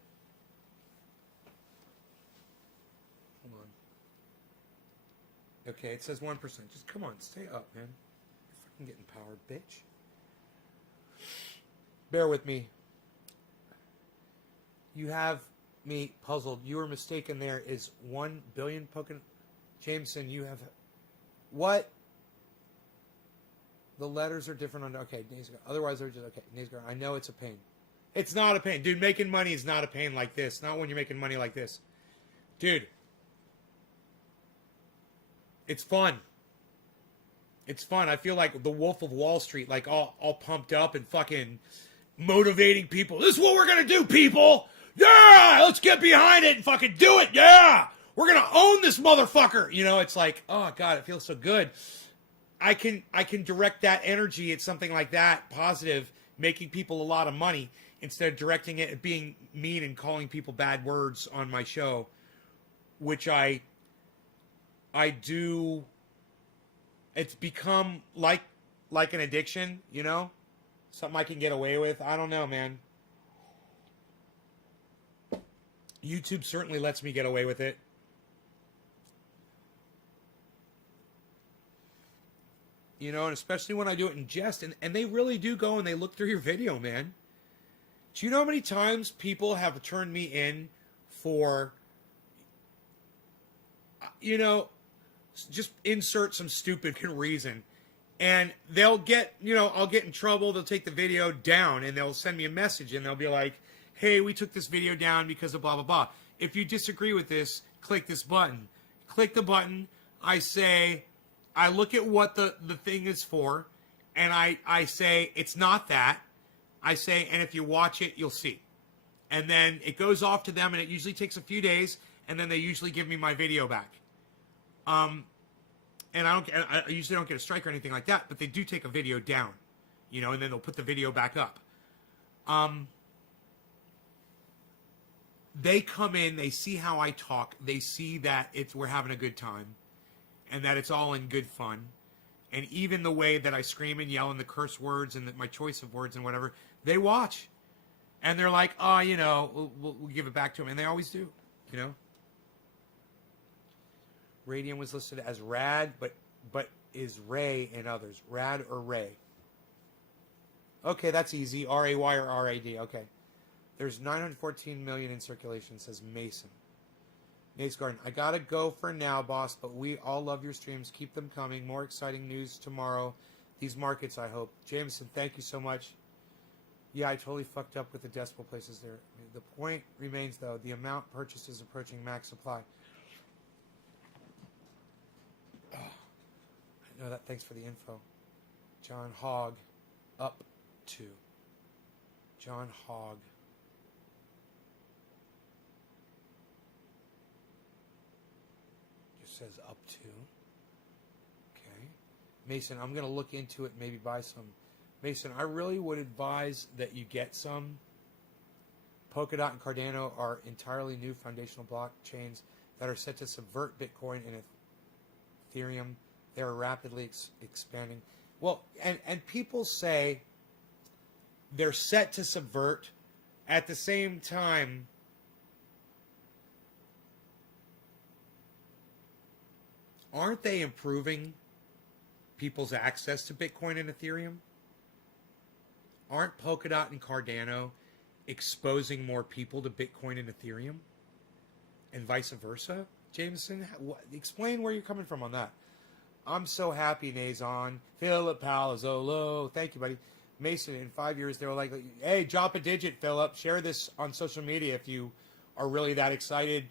Hold on. Okay, it says 1%. Just come on, stay up, man. You're fucking getting powered, bitch. Bear with me. You have me puzzled. You were mistaken. There is 1 billion Pokemon. Jameson, you have... What? The letters are different on... Okay, Nazgar. Otherwise, they're just... Okay, Nazgar, I know it's a pain. It's not a pain. Dude, making money is not a pain like this. Not when you're making money like this. Dude. It's fun. It's fun. I feel like the Wolf of Wall Street, like all pumped up and fucking motivating people. This is what we're going to do, people. Yeah, let's get behind it and fucking do it. Yeah, we're going to own this motherfucker. You know, it's like, oh, God, it feels so good. I can direct that energy at something like that, positive, making people a lot of money, instead of directing it at being mean and calling people bad words on my show, which I do. It's become like an addiction, you know? Something I can get away with. I don't know, man. YouTube certainly lets me get away with it. You know, and especially when I do it in jest. And they really do go and they look through your video, man. Do you know how many times people have turned me in for, you know, just insert some stupid reason. And they'll get, you know, I'll get in trouble. They'll take the video down and they'll send me a message and they'll be like, hey, we took this video down because of blah, blah, blah. If you disagree with this, click this button. Click the button. I say, I look at what the thing is for, and I say, it's not that. I say, and if you watch it, you'll see. And then it goes off to them, and it usually takes a few days, and then they usually give me my video back. And I usually don't get a strike or anything like that, but they do take a video down, you know, and then they'll put the video back up. They come in, they see how I talk, they see that we're having a good time, and that it's all in good fun, and even the way that I scream and yell and the curse words and my choice of words and whatever, they watch, and they're like, oh, you know, we'll give it back to them, and they always do, you know. Radium was listed as Rad, but is Ray in others. Rad or Ray. Okay, that's easy. R-A-Y or R-A-D. Okay. There's 914 million in circulation, says Mason. Nate's Garden. I gotta go for now, boss, but we all love your streams. Keep them coming. More exciting news tomorrow. These markets, I hope. Jameson, thank you so much. Yeah, I totally fucked up with the decimal places there. The point remains, though. The amount purchased is approaching max supply. Oh, I know that. Thanks for the info. John Hogg. Up to. John Hogg. Says up to. Okay. Mason, I'm going to look into it, maybe buy some. Mason, I really would advise that you get some. Polkadot and Cardano are entirely new foundational blockchains that are set to subvert Bitcoin and Ethereum. They are rapidly expanding. Well, and people say they're set to subvert. At the same time, aren't they improving people's access to Bitcoin and Ethereum? Aren't Polkadot and Cardano exposing more people to Bitcoin and Ethereum? And vice versa? Jameson, explain where you're coming from on that. I'm so happy, Nazon. Philip Palazzolo. Thank you, buddy. Mason, in 5 years, they were like, hey, drop a digit, Philip. Share this on social media if you are really that excited.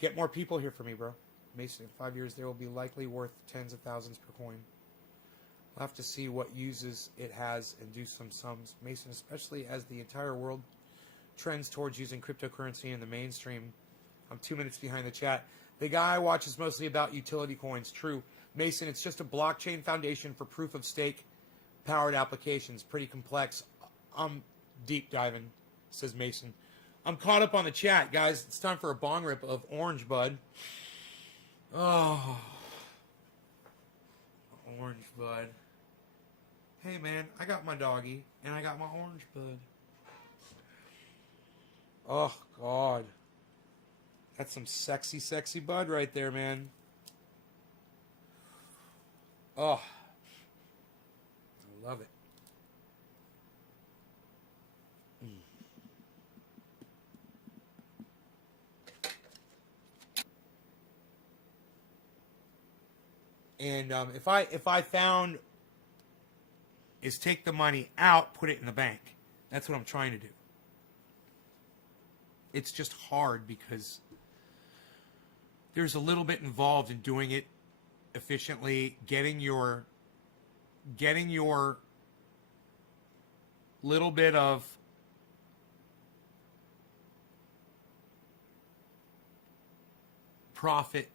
Get more people here for me, bro. Mason, in 5 years, they will be likely worth tens of thousands per coin. We'll have to see what uses it has and do some sums. Mason, especially as the entire world trends towards using cryptocurrency in the mainstream. I'm 2 minutes behind the chat. The guy I watch is mostly about utility coins. True. Mason, it's just a blockchain foundation for proof-of-stake powered applications. Pretty complex. I'm deep diving, says Mason. I'm caught up on the chat, guys. It's time for a bong rip of Orange Bud. Oh, Orange Bud. Hey, man, I got my doggy, and I got my Orange Bud. Oh, God. That's some sexy, sexy bud right there, man. Oh, I love it. And if I found is take the money out, put it in the bank. That's what I'm trying to do. It's just hard because there's a little bit involved in doing it efficiently, getting your little bit of profit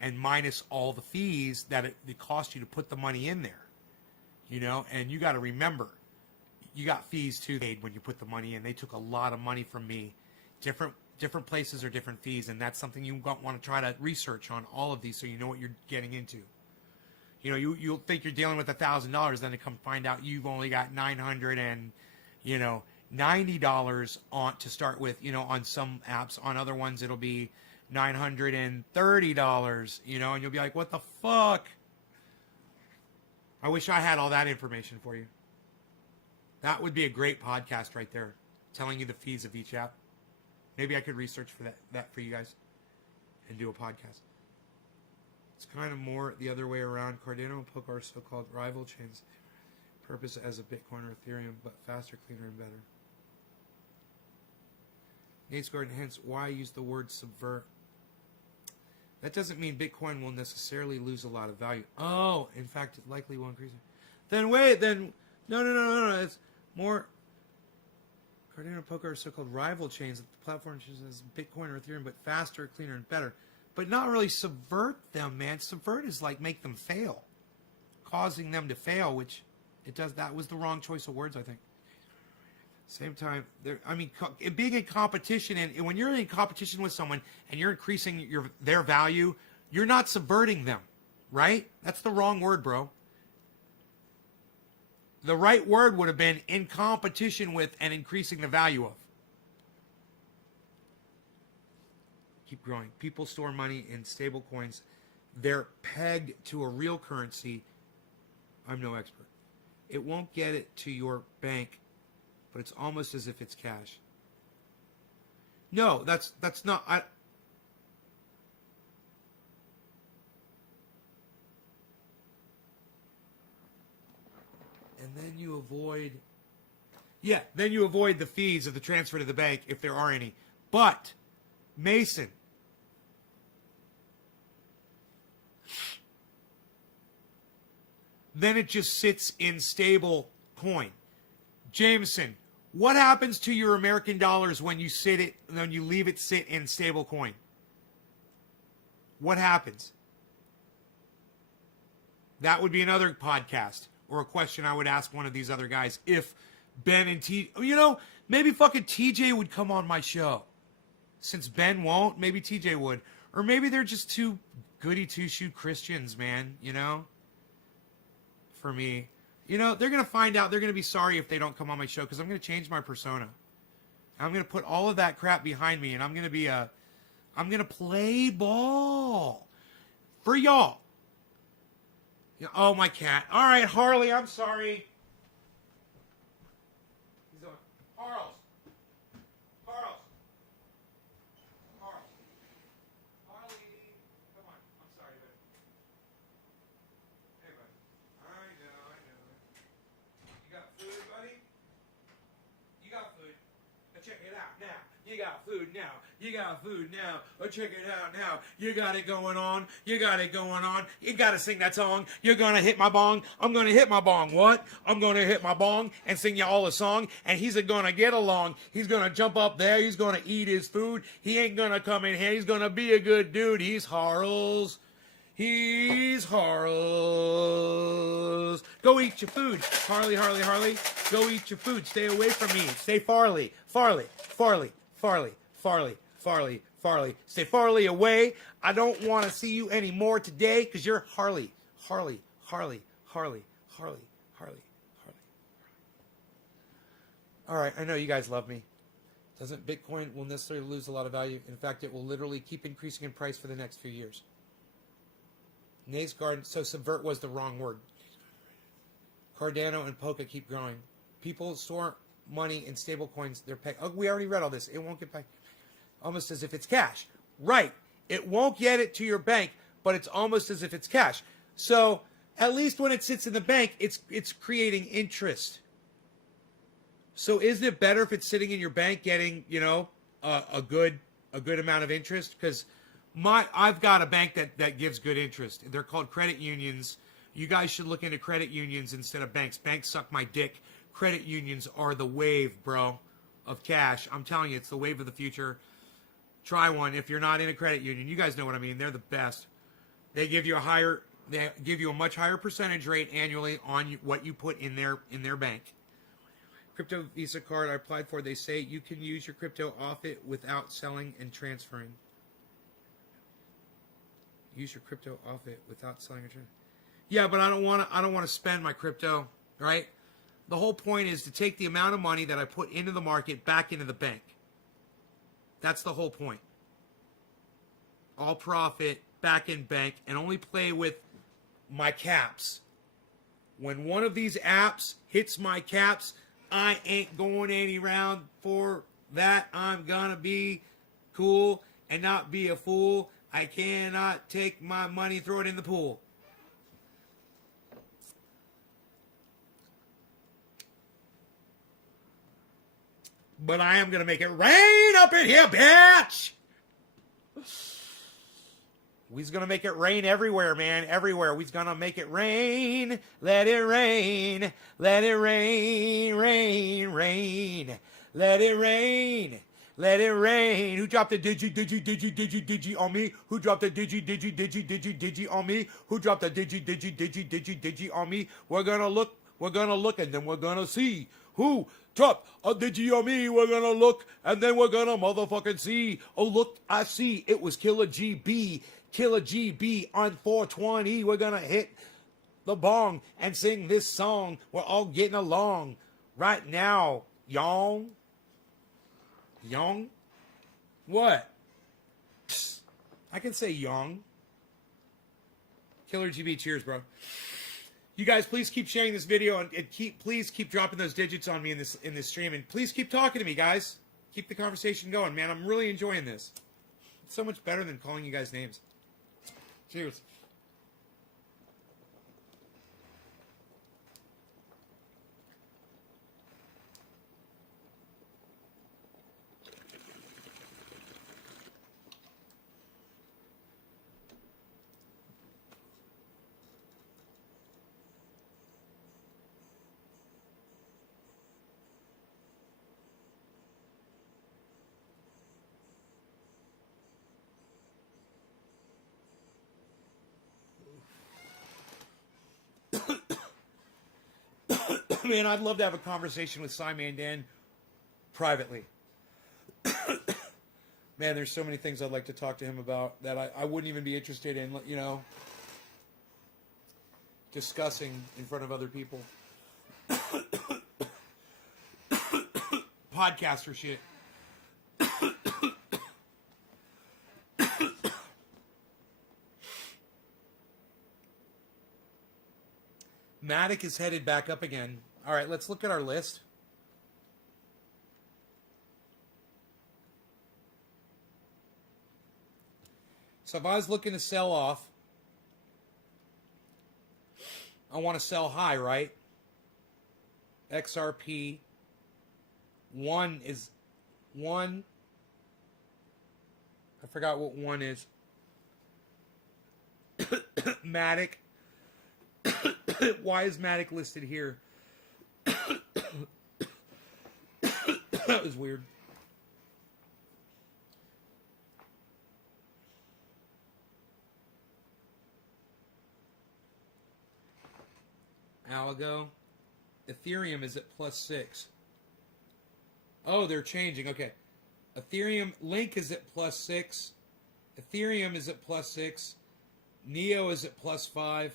and minus all the fees that it cost you to put the money in there. You know, and you got to remember, you got fees too paid when you put the money in. They took a lot of money from me. Different places are different fees, and that's something you want to try to research on all of these so you know what you're getting into. You know, you'll think you're dealing with $1,000, then to come find out you've only got $90 on to start with. You know, on some apps, on other ones it'll be $930. You know, and you'll be like, what the fuck? I wish I had all that information for you. That would be a great podcast right there, telling you the fees of each app. Maybe I could research for that for you guys and do a podcast. It's kind of more the other way around. Cardano and Polkar are so-called rival chains. Purpose as a Bitcoin or Ethereum, but faster, cleaner, and better. Nate's Garden, hence why I use the word subvert. That doesn't mean Bitcoin will necessarily lose a lot of value. Oh, in fact, it likely will increase. Then wait, no. It's more. Cardano and Polkar are so-called rival chains that the platform chooses Bitcoin or Ethereum, but faster, cleaner, and better. But not really subvert them, man. Subvert is like make them fail, causing them to fail, which it does. That was the wrong choice of words, I think. Same time, being in competition, and when you're in competition with someone and you're increasing their value, you're not subverting them, right? That's the wrong word, bro. The right word would have been in competition with and increasing the value of. Keep growing. People store money in stable coins. They're pegged to a real currency. I'm no expert. It won't get it to your bank, but it's almost as if it's cash. No, that's not. And then you avoid. Yeah, then you avoid the fees of the transfer to the bank if there are any. But Mason, then it just sits in stable coin. Jameson, what happens to your American dollars when you leave it sit in stable coin? What happens? That would be another podcast or a question I would ask one of these other guys if Ben and maybe fucking TJ would come on my show. Since Ben won't, maybe TJ would. Or maybe they're just two goody two-shoe Christians, man, for me. They're going to find out. They're going to be sorry if they don't come on my show because I'm going to change my persona. I'm going to put all of that crap behind me, and I'm going to play ball for y'all. Oh, my cat. All right, Harley, I'm sorry. He's on. Harles. Harley. Come on. I'm sorry, buddy. Hey, buddy. I know. You got food, buddy? You got food. Check it out now. You got food now. You got food now. Oh, check it out now. You got it going on. You got to sing that song. You're going to hit my bong. I'm going to hit my bong. What? I'm going to hit my bong and sing you all a song. And he's going to get along. He's going to jump up there. He's going to eat his food. He ain't going to come in here. He's going to be a good dude. He's Harles. Go eat your food. Harley. Go eat your food. Stay away from me. Stay Farley. Stay Farley away. I don't want to see you anymore today because you're Harley. All right, I know you guys love me. Bitcoin will necessarily lose a lot of value. In fact, it will literally keep increasing in price for the next few years. Nace Garden. So subvert was the wrong word. Cardano and Polka keep growing. People store money in stable coins. They're paying. Oh, we already read all this. It won't get back. Almost as if it's cash. Right. It won't get it to your bank, but it's almost as if it's cash. So at least when it sits in the bank, it's creating interest. So isn't it better if it's sitting in your bank getting, a good amount of interest? Because I've got a bank that gives good interest. They're called credit unions. You guys should look into credit unions instead of banks. Banks suck my dick. Credit unions are the wave, bro, of cash. I'm telling you, it's the wave of the future. Try one if you're not in a credit union. You guys know what I mean. They're the best. They give you a much higher percentage rate annually on what you put in their bank. Crypto Visa card I applied for. They say you can use your crypto off it without selling and transferring. Use your crypto off it without selling or transferring. Yeah, but I don't want to spend my crypto, right? The whole point is to take the amount of money that I put into the market back into the bank. That's the whole point. All profit back in bank and only play with my caps. When one of these apps hits my caps, I ain't going any round for that. I'm gonna be cool and not be a fool. I cannot take my money, throw it in the pool. But I am going to make it rain up in here, bitch! We's going to make it rain everywhere, man. Everywhere. We's going to make it rain. Let it rain. Let it rain. Rain. Rain. Let it rain. Let it rain. Who dropped the digi on me? Who dropped the digi on me? Who dropped the digi on me? We're going to look, and then we're going to see who dropped a digi on me. We're going to look, and then we're going to motherfucking see. Oh, look, I see. It was Killer GB. Killer GB on 420. We're going to hit the bong and sing this song. We're all getting along right now. Young? What? Psst. I can say young. Killer GB, cheers, bro. You guys, please keep sharing this video and please keep dropping those digits on me in this stream, and please keep talking to me, guys. Keep the conversation going, man. I'm really enjoying this. It's so much better than calling you guys names. Cheers. Man, I'd love to have a conversation with Simon Dan privately. Man, there's so many things I'd like to talk to him about that I wouldn't even be interested in, discussing in front of other people. Podcaster shit. Matic is headed back up again. All right, let's look at our list. So if I was looking to sell off, I want to sell high, right? XRP. One is one. I forgot what one is. Matic. Why is Matic listed here? That was weird. Algo. Ethereum is at +6. Oh, they're changing. Okay. Ethereum. Link is at +6. Ethereum is at +6. Neo is at +5.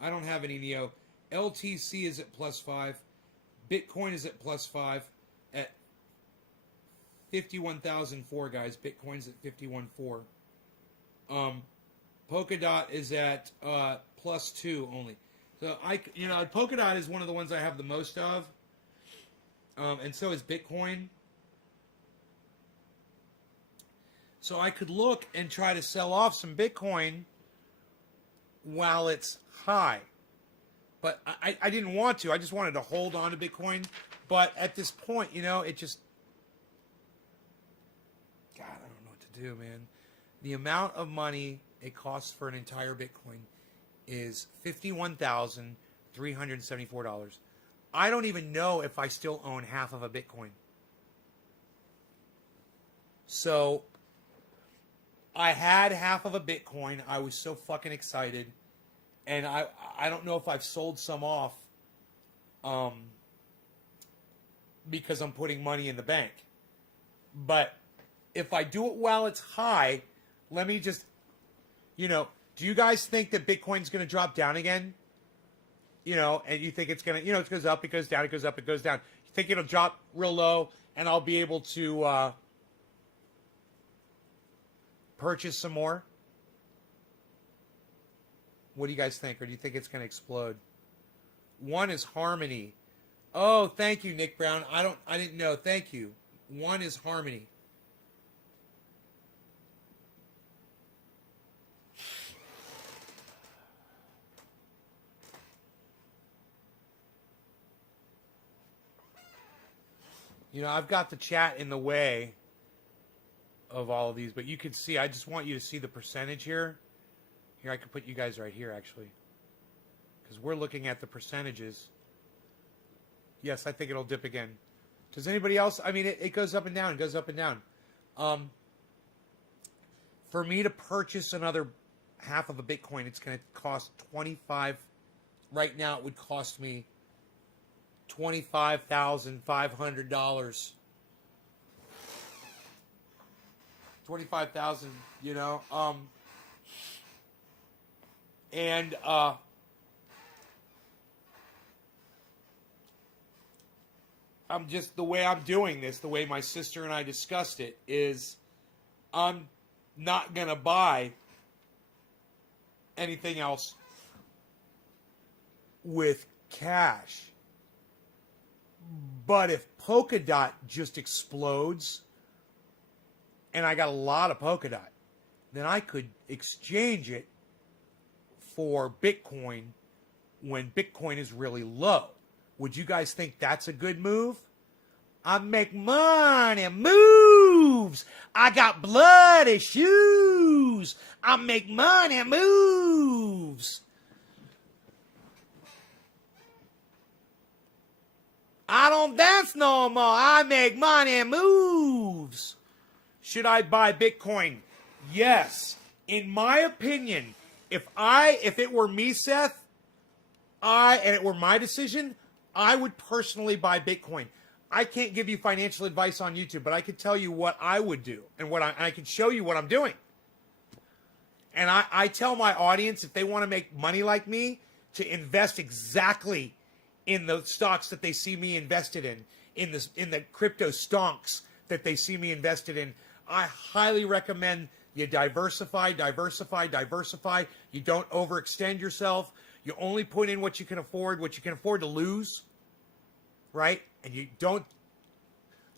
I don't have any Neo. LTC is at +5. Bitcoin is at +5 at 51,004, guys. Bitcoin's at 51,400. Polkadot is at +2 only. So Polkadot is one of the ones I have the most of, and so is Bitcoin. So I could look and try to sell off some Bitcoin while it's high. But I didn't want to. I just wanted to hold on to Bitcoin. But at this point, it just... God, I don't know what to do, man. The amount of money it costs for an entire Bitcoin is $51,374. I don't even know if I still own half of a Bitcoin. So... I had half of a Bitcoin. I was so fucking excited. And I don't know if I've sold some off because I'm putting money in the bank. But if I do it while it's high, let me just, do you guys think that Bitcoin's going to drop down again? And you think it's going to, it goes up, it goes down, it goes up, it goes down. You think it'll drop real low and I'll be able to... purchase some more? What do you guys think? Or do you think it's going to explode? One is Harmony. Oh, thank you, Nick Brown. I didn't know. Thank you. One is Harmony. I've got the chat in the way of all of these, but you can see, I just want you to see the percentage here. Here, I could put you guys right here, actually, because we're looking at the percentages. Yes, I think it'll dip again. Does anybody else? I mean, it goes up and down. It goes up and down. For me to purchase another half of a Bitcoin, it's going to cost $25. Right now, it would cost me $25,500. 25,000, and I'm just, the way I'm doing this, the way my sister and I discussed it, is I'm not gonna buy anything else with cash. But if Polkadot just explodes, and I got a lot of Polkadot, then I could exchange it for Bitcoin when Bitcoin is really low. Would you guys think that's a good move? I make money moves. I got bloody shoes. I make money moves. I don't dance no more. I make money moves. Should I buy Bitcoin? Yes. In my opinion, if it were me, Seth, and it were my decision, I would personally buy Bitcoin. I can't give you financial advice on YouTube, but I could tell you what I would do, and I can show you what I'm doing. And I tell my audience, if they want to make money like me, to invest exactly in the stocks that they see me invested in the crypto stonks that they see me invested in. I highly recommend you diversify. You don't overextend yourself. You only put in what you can afford to lose, right? And you don't.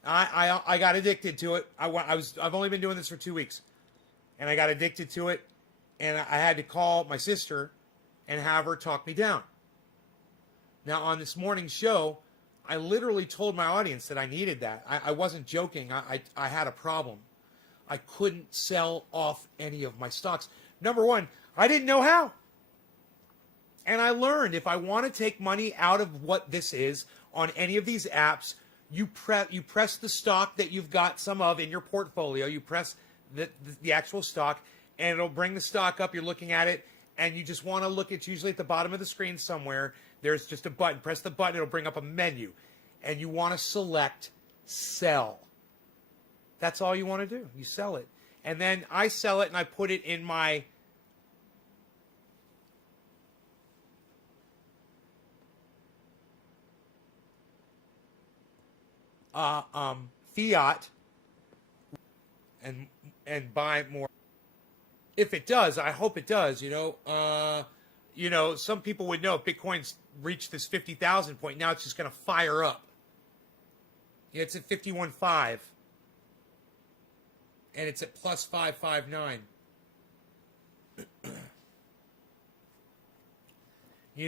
I got addicted to it. I've only been doing this for 2 weeks, and I got addicted to it, and I had to call my sister and have her talk me down. Now, on this morning's show, I literally told my audience that I needed that. I wasn't joking. I had a problem. I couldn't sell off any of my stocks. Number one, I didn't know how. And I learned if I want to take money out of what this is on any of these apps, you press the stock that you've got some of in your portfolio. You press the actual stock, and it'll bring the stock up. You're looking at it, and you just want to look. It's usually at the bottom of the screen somewhere. There's just a button. Press the button. It'll bring up a menu. And you want to select sell. That's all you want to do. You sell it. And then I sell it, and I put it in my fiat and buy more. if it does, I hope it does. Some people would know if Bitcoin's reached this 50,000 point. Now it's just going to fire up. It's at 51.5, and it's at plus 559.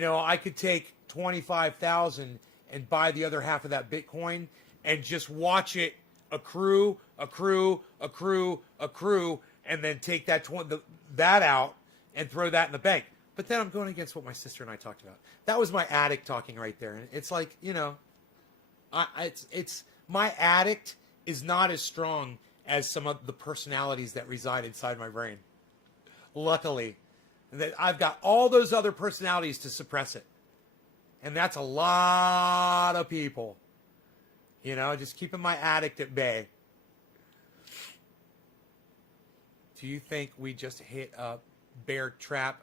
I could take 25,000 and buy the other half of that Bitcoin and just watch it accrue, and then take that out and throw that in the bank. But then I'm going against what my sister and I talked about. That was my addict talking right there. And it's like, it's my addict is not as strong as some of the personalities that reside inside my brain. Luckily, that I've got all those other personalities to suppress it. And that's a lot of people. Just keeping my addict at bay. Do you think we just hit a bear trap?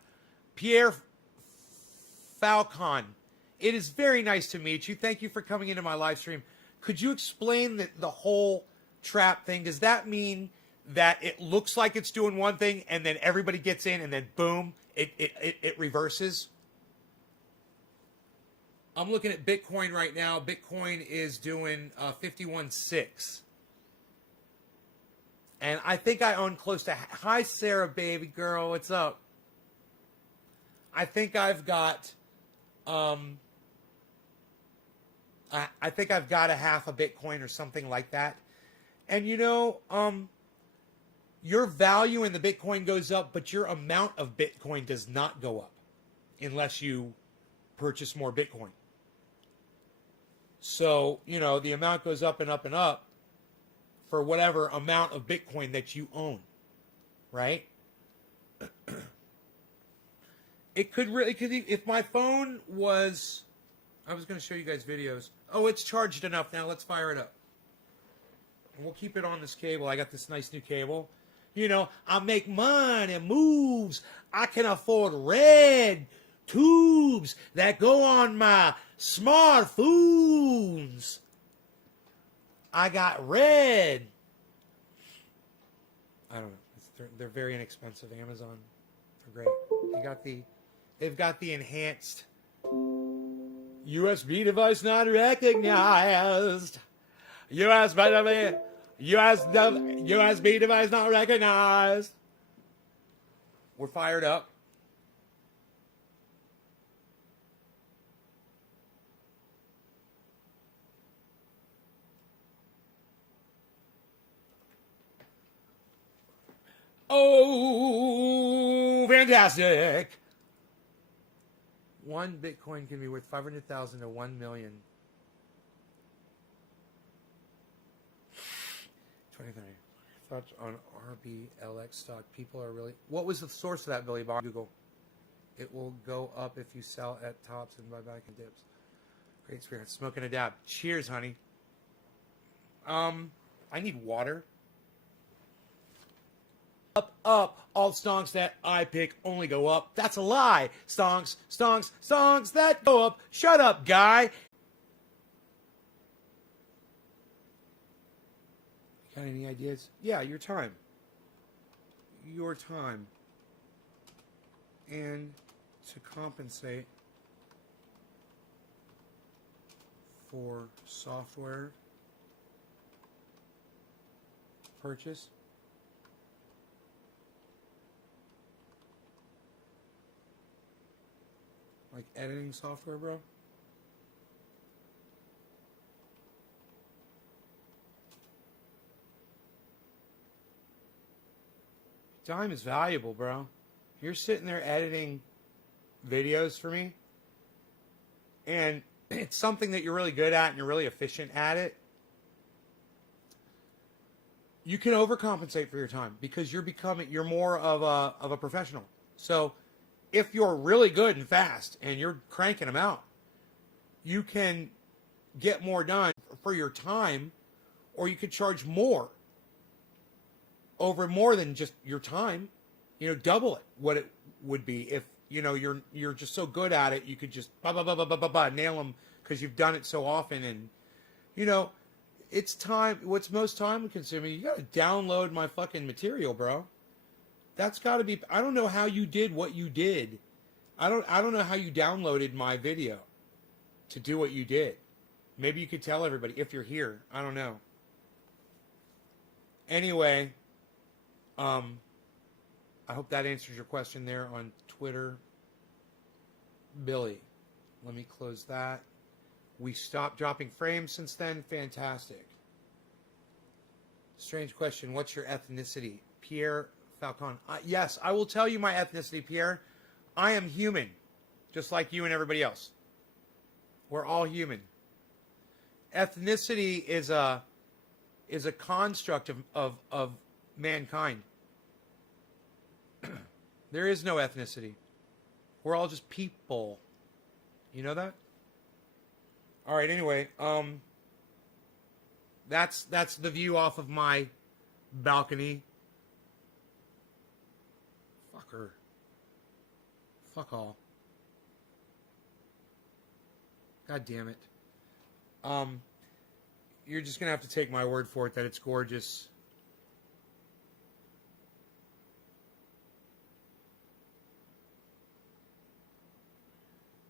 Pierre Falcon, it is very nice to meet you. Thank you for coming into my live stream. Could you explain the whole trap thing? Does that mean that it looks like it's doing one thing and then everybody gets in and then boom, it reverses? I'm looking at Bitcoin right now. Bitcoin is doing 51.6. And I think I own close to... Hi, Sarah, baby girl. What's up? I think I've got... I think I've got a half a Bitcoin or something like that. And your value in the Bitcoin goes up, but your amount of Bitcoin does not go up unless you purchase more Bitcoin. So, the amount goes up and up and up for whatever amount of Bitcoin that you own, right? It could if my phone was, I was going to show you guys videos. Oh, it's charged enough now. Let's fire it up. And we'll keep it on this cable. I got this nice new cable. I make money moves. I can afford red tubes that go on my smartphones. I got red. I don't know. They're very inexpensive. Amazon, they're great. They've got the enhanced USB device not recognized. USB device not recognized. We're fired up. Oh, fantastic. One Bitcoin can be worth 500,000 to 1 million. 2030. Thoughts on RBLX stock. People are really... What was the source of that, Billy Bob? Google. It will go up if you sell at tops and buy back in dips. Great experience. Smoking a dab. Cheers, honey. I need water. Up. All stonks that I pick only go up. That's a lie. Stonks that go up. Shut up, guy. Got any ideas? Yeah, your time. And to compensate for software purchase, like editing software, bro. Time is valuable, bro. You're sitting there editing videos for me, and it's something that you're really good at and you're really efficient at it. You can overcompensate for your time because you're more of a professional. So if you're really good and fast and you're cranking them out, you can get more done for your time, or you could charge more over more than just your time. Double it what it would be if you're just so good at it. You could just nail them because you've done it so often. And it's time. What's most time consuming? You got to download my fucking material, bro. That's got to be. I don't know how you did what you did. I don't know how you downloaded my video to do what you did. Maybe you could tell everybody if you're here. I don't know. Anyway, I hope that answers your question there on Twitter. Billy, let me close that. We stopped dropping frames since then. Fantastic. Strange question. What's your ethnicity? Pierre Falcon. Yes, I will tell you my ethnicity, Pierre. I am human, just like you and everybody else. We're all human. Ethnicity is a construct of mankind. There is no ethnicity. We're all just people. You know that? All right. Anyway, that's the view off of my balcony. Fucker. Fuck all. God damn it. You're just gonna have to take my word for it that it's gorgeous.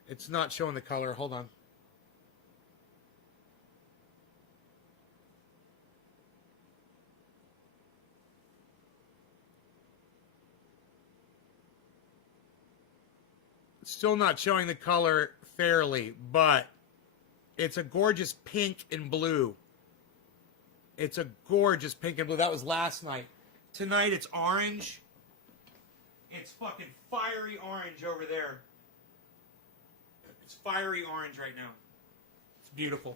It's not showing the color. Hold on. It's still not showing the color fairly, but it's a gorgeous pink and blue. It's a gorgeous pink and blue. That was last night. Tonight it's orange. It's fucking fiery orange over there. It's fiery orange right now. It's beautiful.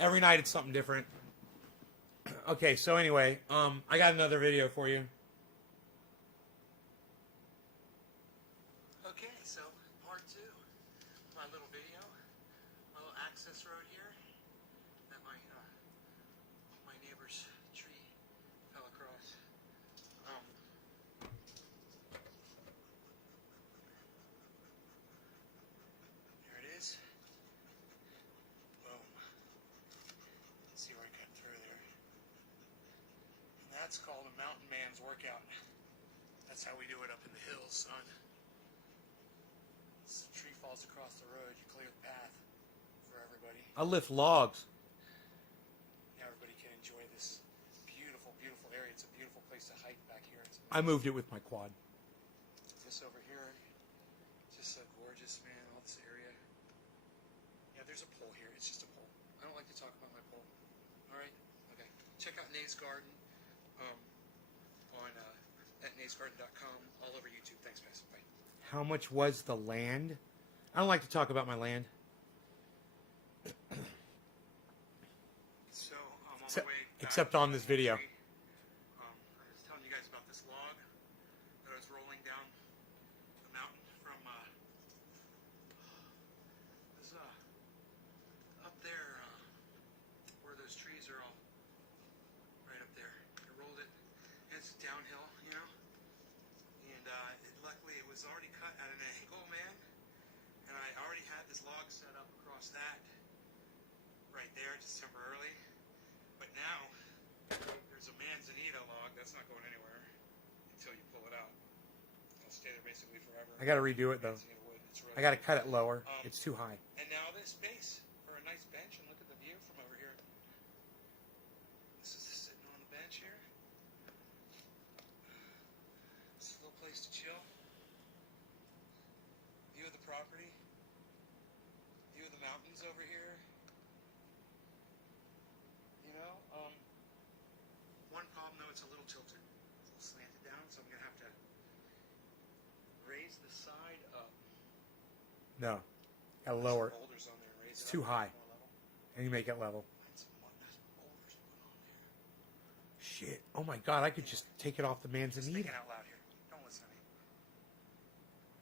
Every night it's something different. Okay, so anyway, I got another video for you. Okay, so part 2. My little video. My little access road here that my neighbor's tree fell across. There it is. Boom. Let's see where I cut through there. And that's called a mountain man's workout. That's how we do it up in the hills, son. This tree falls across the road, you clear the path for everybody. I lift logs. Now everybody can enjoy this beautiful, beautiful area. It's a beautiful place to hike back here. I moved it with my quad. This over here, just so gorgeous, man. All this area. Yeah, there's a pole here. It's just a pole. I don't like to talk about my pole. All right. Okay. Check out Nate's Garden on at natesgarden.com, all over YouTube. Thanks, guys. Bye. How much was the land? I don't like to talk about my land. So I'm on my way back except on this video. I was telling you guys about this log that I was rolling down the mountain from this up there where those trees are all right up there. I rolled it. And it's downhill, you know. And luckily it was already cut at an angle, man. And I already had this log set up across that right there just temporarily. But now there's a manzanita log that's not going anywhere until you pull it out. It'll stay there basically forever. I got to redo it though. Really I got to cut it lower. It's too high. And now this space for a nice bench, and look at the view from over here. This is just sitting on the bench here. It's a little place to chill. View of the property. View of the mountains over here. You know, one problem though, it's a little tilted. It's a little slanted down, so I'm going to have to raise the side up. No, gotta lower it. It's too high. And you make it level. Shit. Oh my god, I could just take it off the manzanita. Just thinking out loud here. Don't listen to me.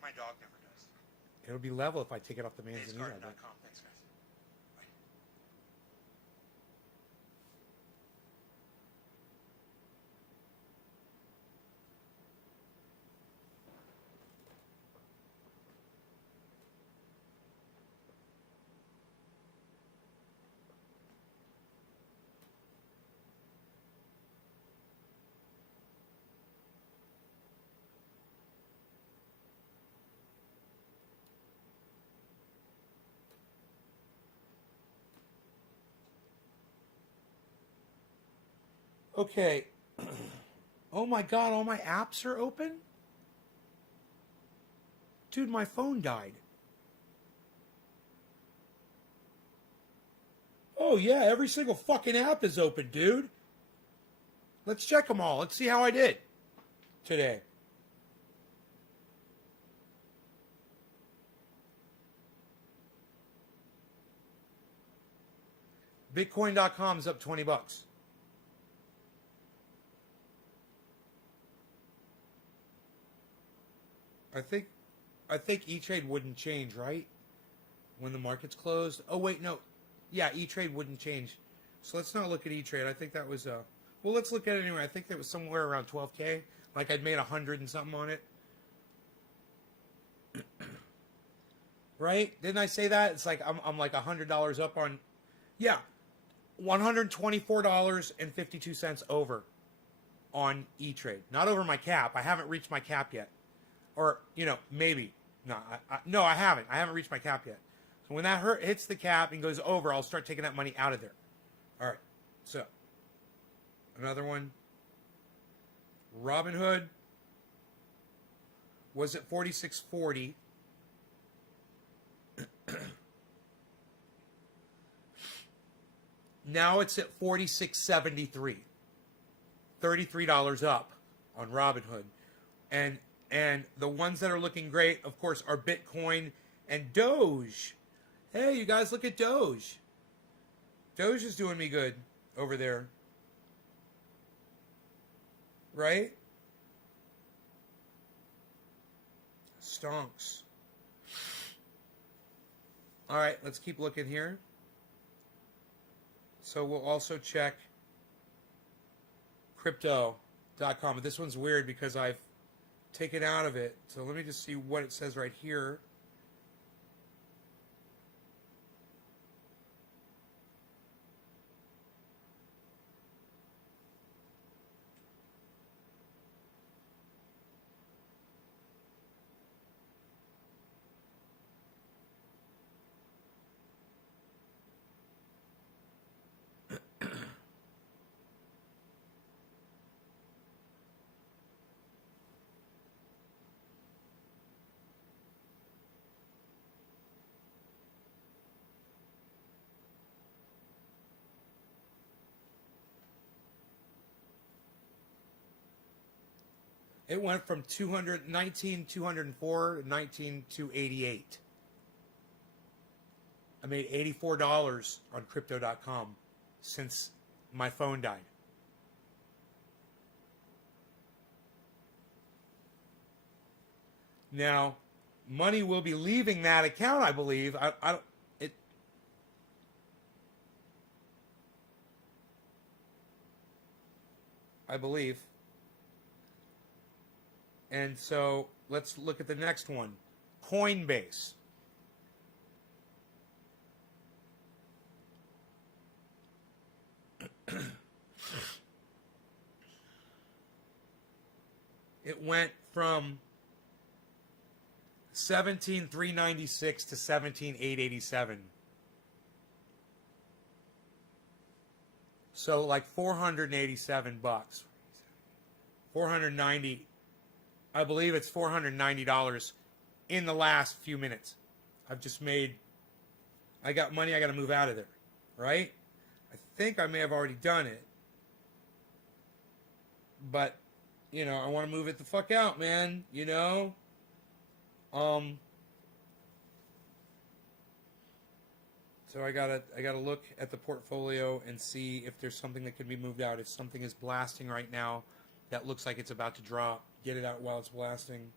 My dog never does. It'll be level if I take it off the manzanita. Thanks, guys. Okay. Oh my God, all my apps are open? Dude, my phone died. Oh yeah, every single fucking app is open, dude. Let's check them all. Let's see how I did today. Bitcoin.com is up $20. I think E-Trade wouldn't change, right? When the market's closed. Oh wait, no. Yeah, E-Trade wouldn't change. So let's not look at E-Trade. I think that was well, let's look at it anyway. I think that was somewhere around 12K. Like I'd made 100 and something on it. Right? Didn't I say that? It's like I'm like $100 up on, yeah, $124.52 over on E-Trade. Not over my cap. I haven't reached my cap yet. Or, maybe. No, no, I haven't. I haven't reached my cap yet. So when that hits the cap and goes over, I'll start taking that money out of there. All right. So, another one. Robinhood was at 46.40. Now it's at 46.73. $33 up on Robinhood. And the ones that are looking great, of course, are Bitcoin and Doge. Hey, you guys, look at Doge. Doge is doing me good over there. Right? Stonks. All right, let's keep looking here. So we'll also check crypto.com. But this one's weird because I've taken out of it. So let me just see what it says right here. It went from 19,204 to 19,288. I made $84 on crypto.com since my phone died. Now, money will be leaving that account, I believe. I believe. And so let's look at the next one. Coinbase. It went from 17,396 to 17,887. So like $487. 490. I believe it's $490 in the last few minutes. I've just made, I got money, I got to move out of there, right? I think I may have already done it. But, I want to move it the fuck out, man, So I gotta look at the portfolio and see if there's something that can be moved out. If something is blasting right now that looks like it's about to drop, get it out while it's blasting.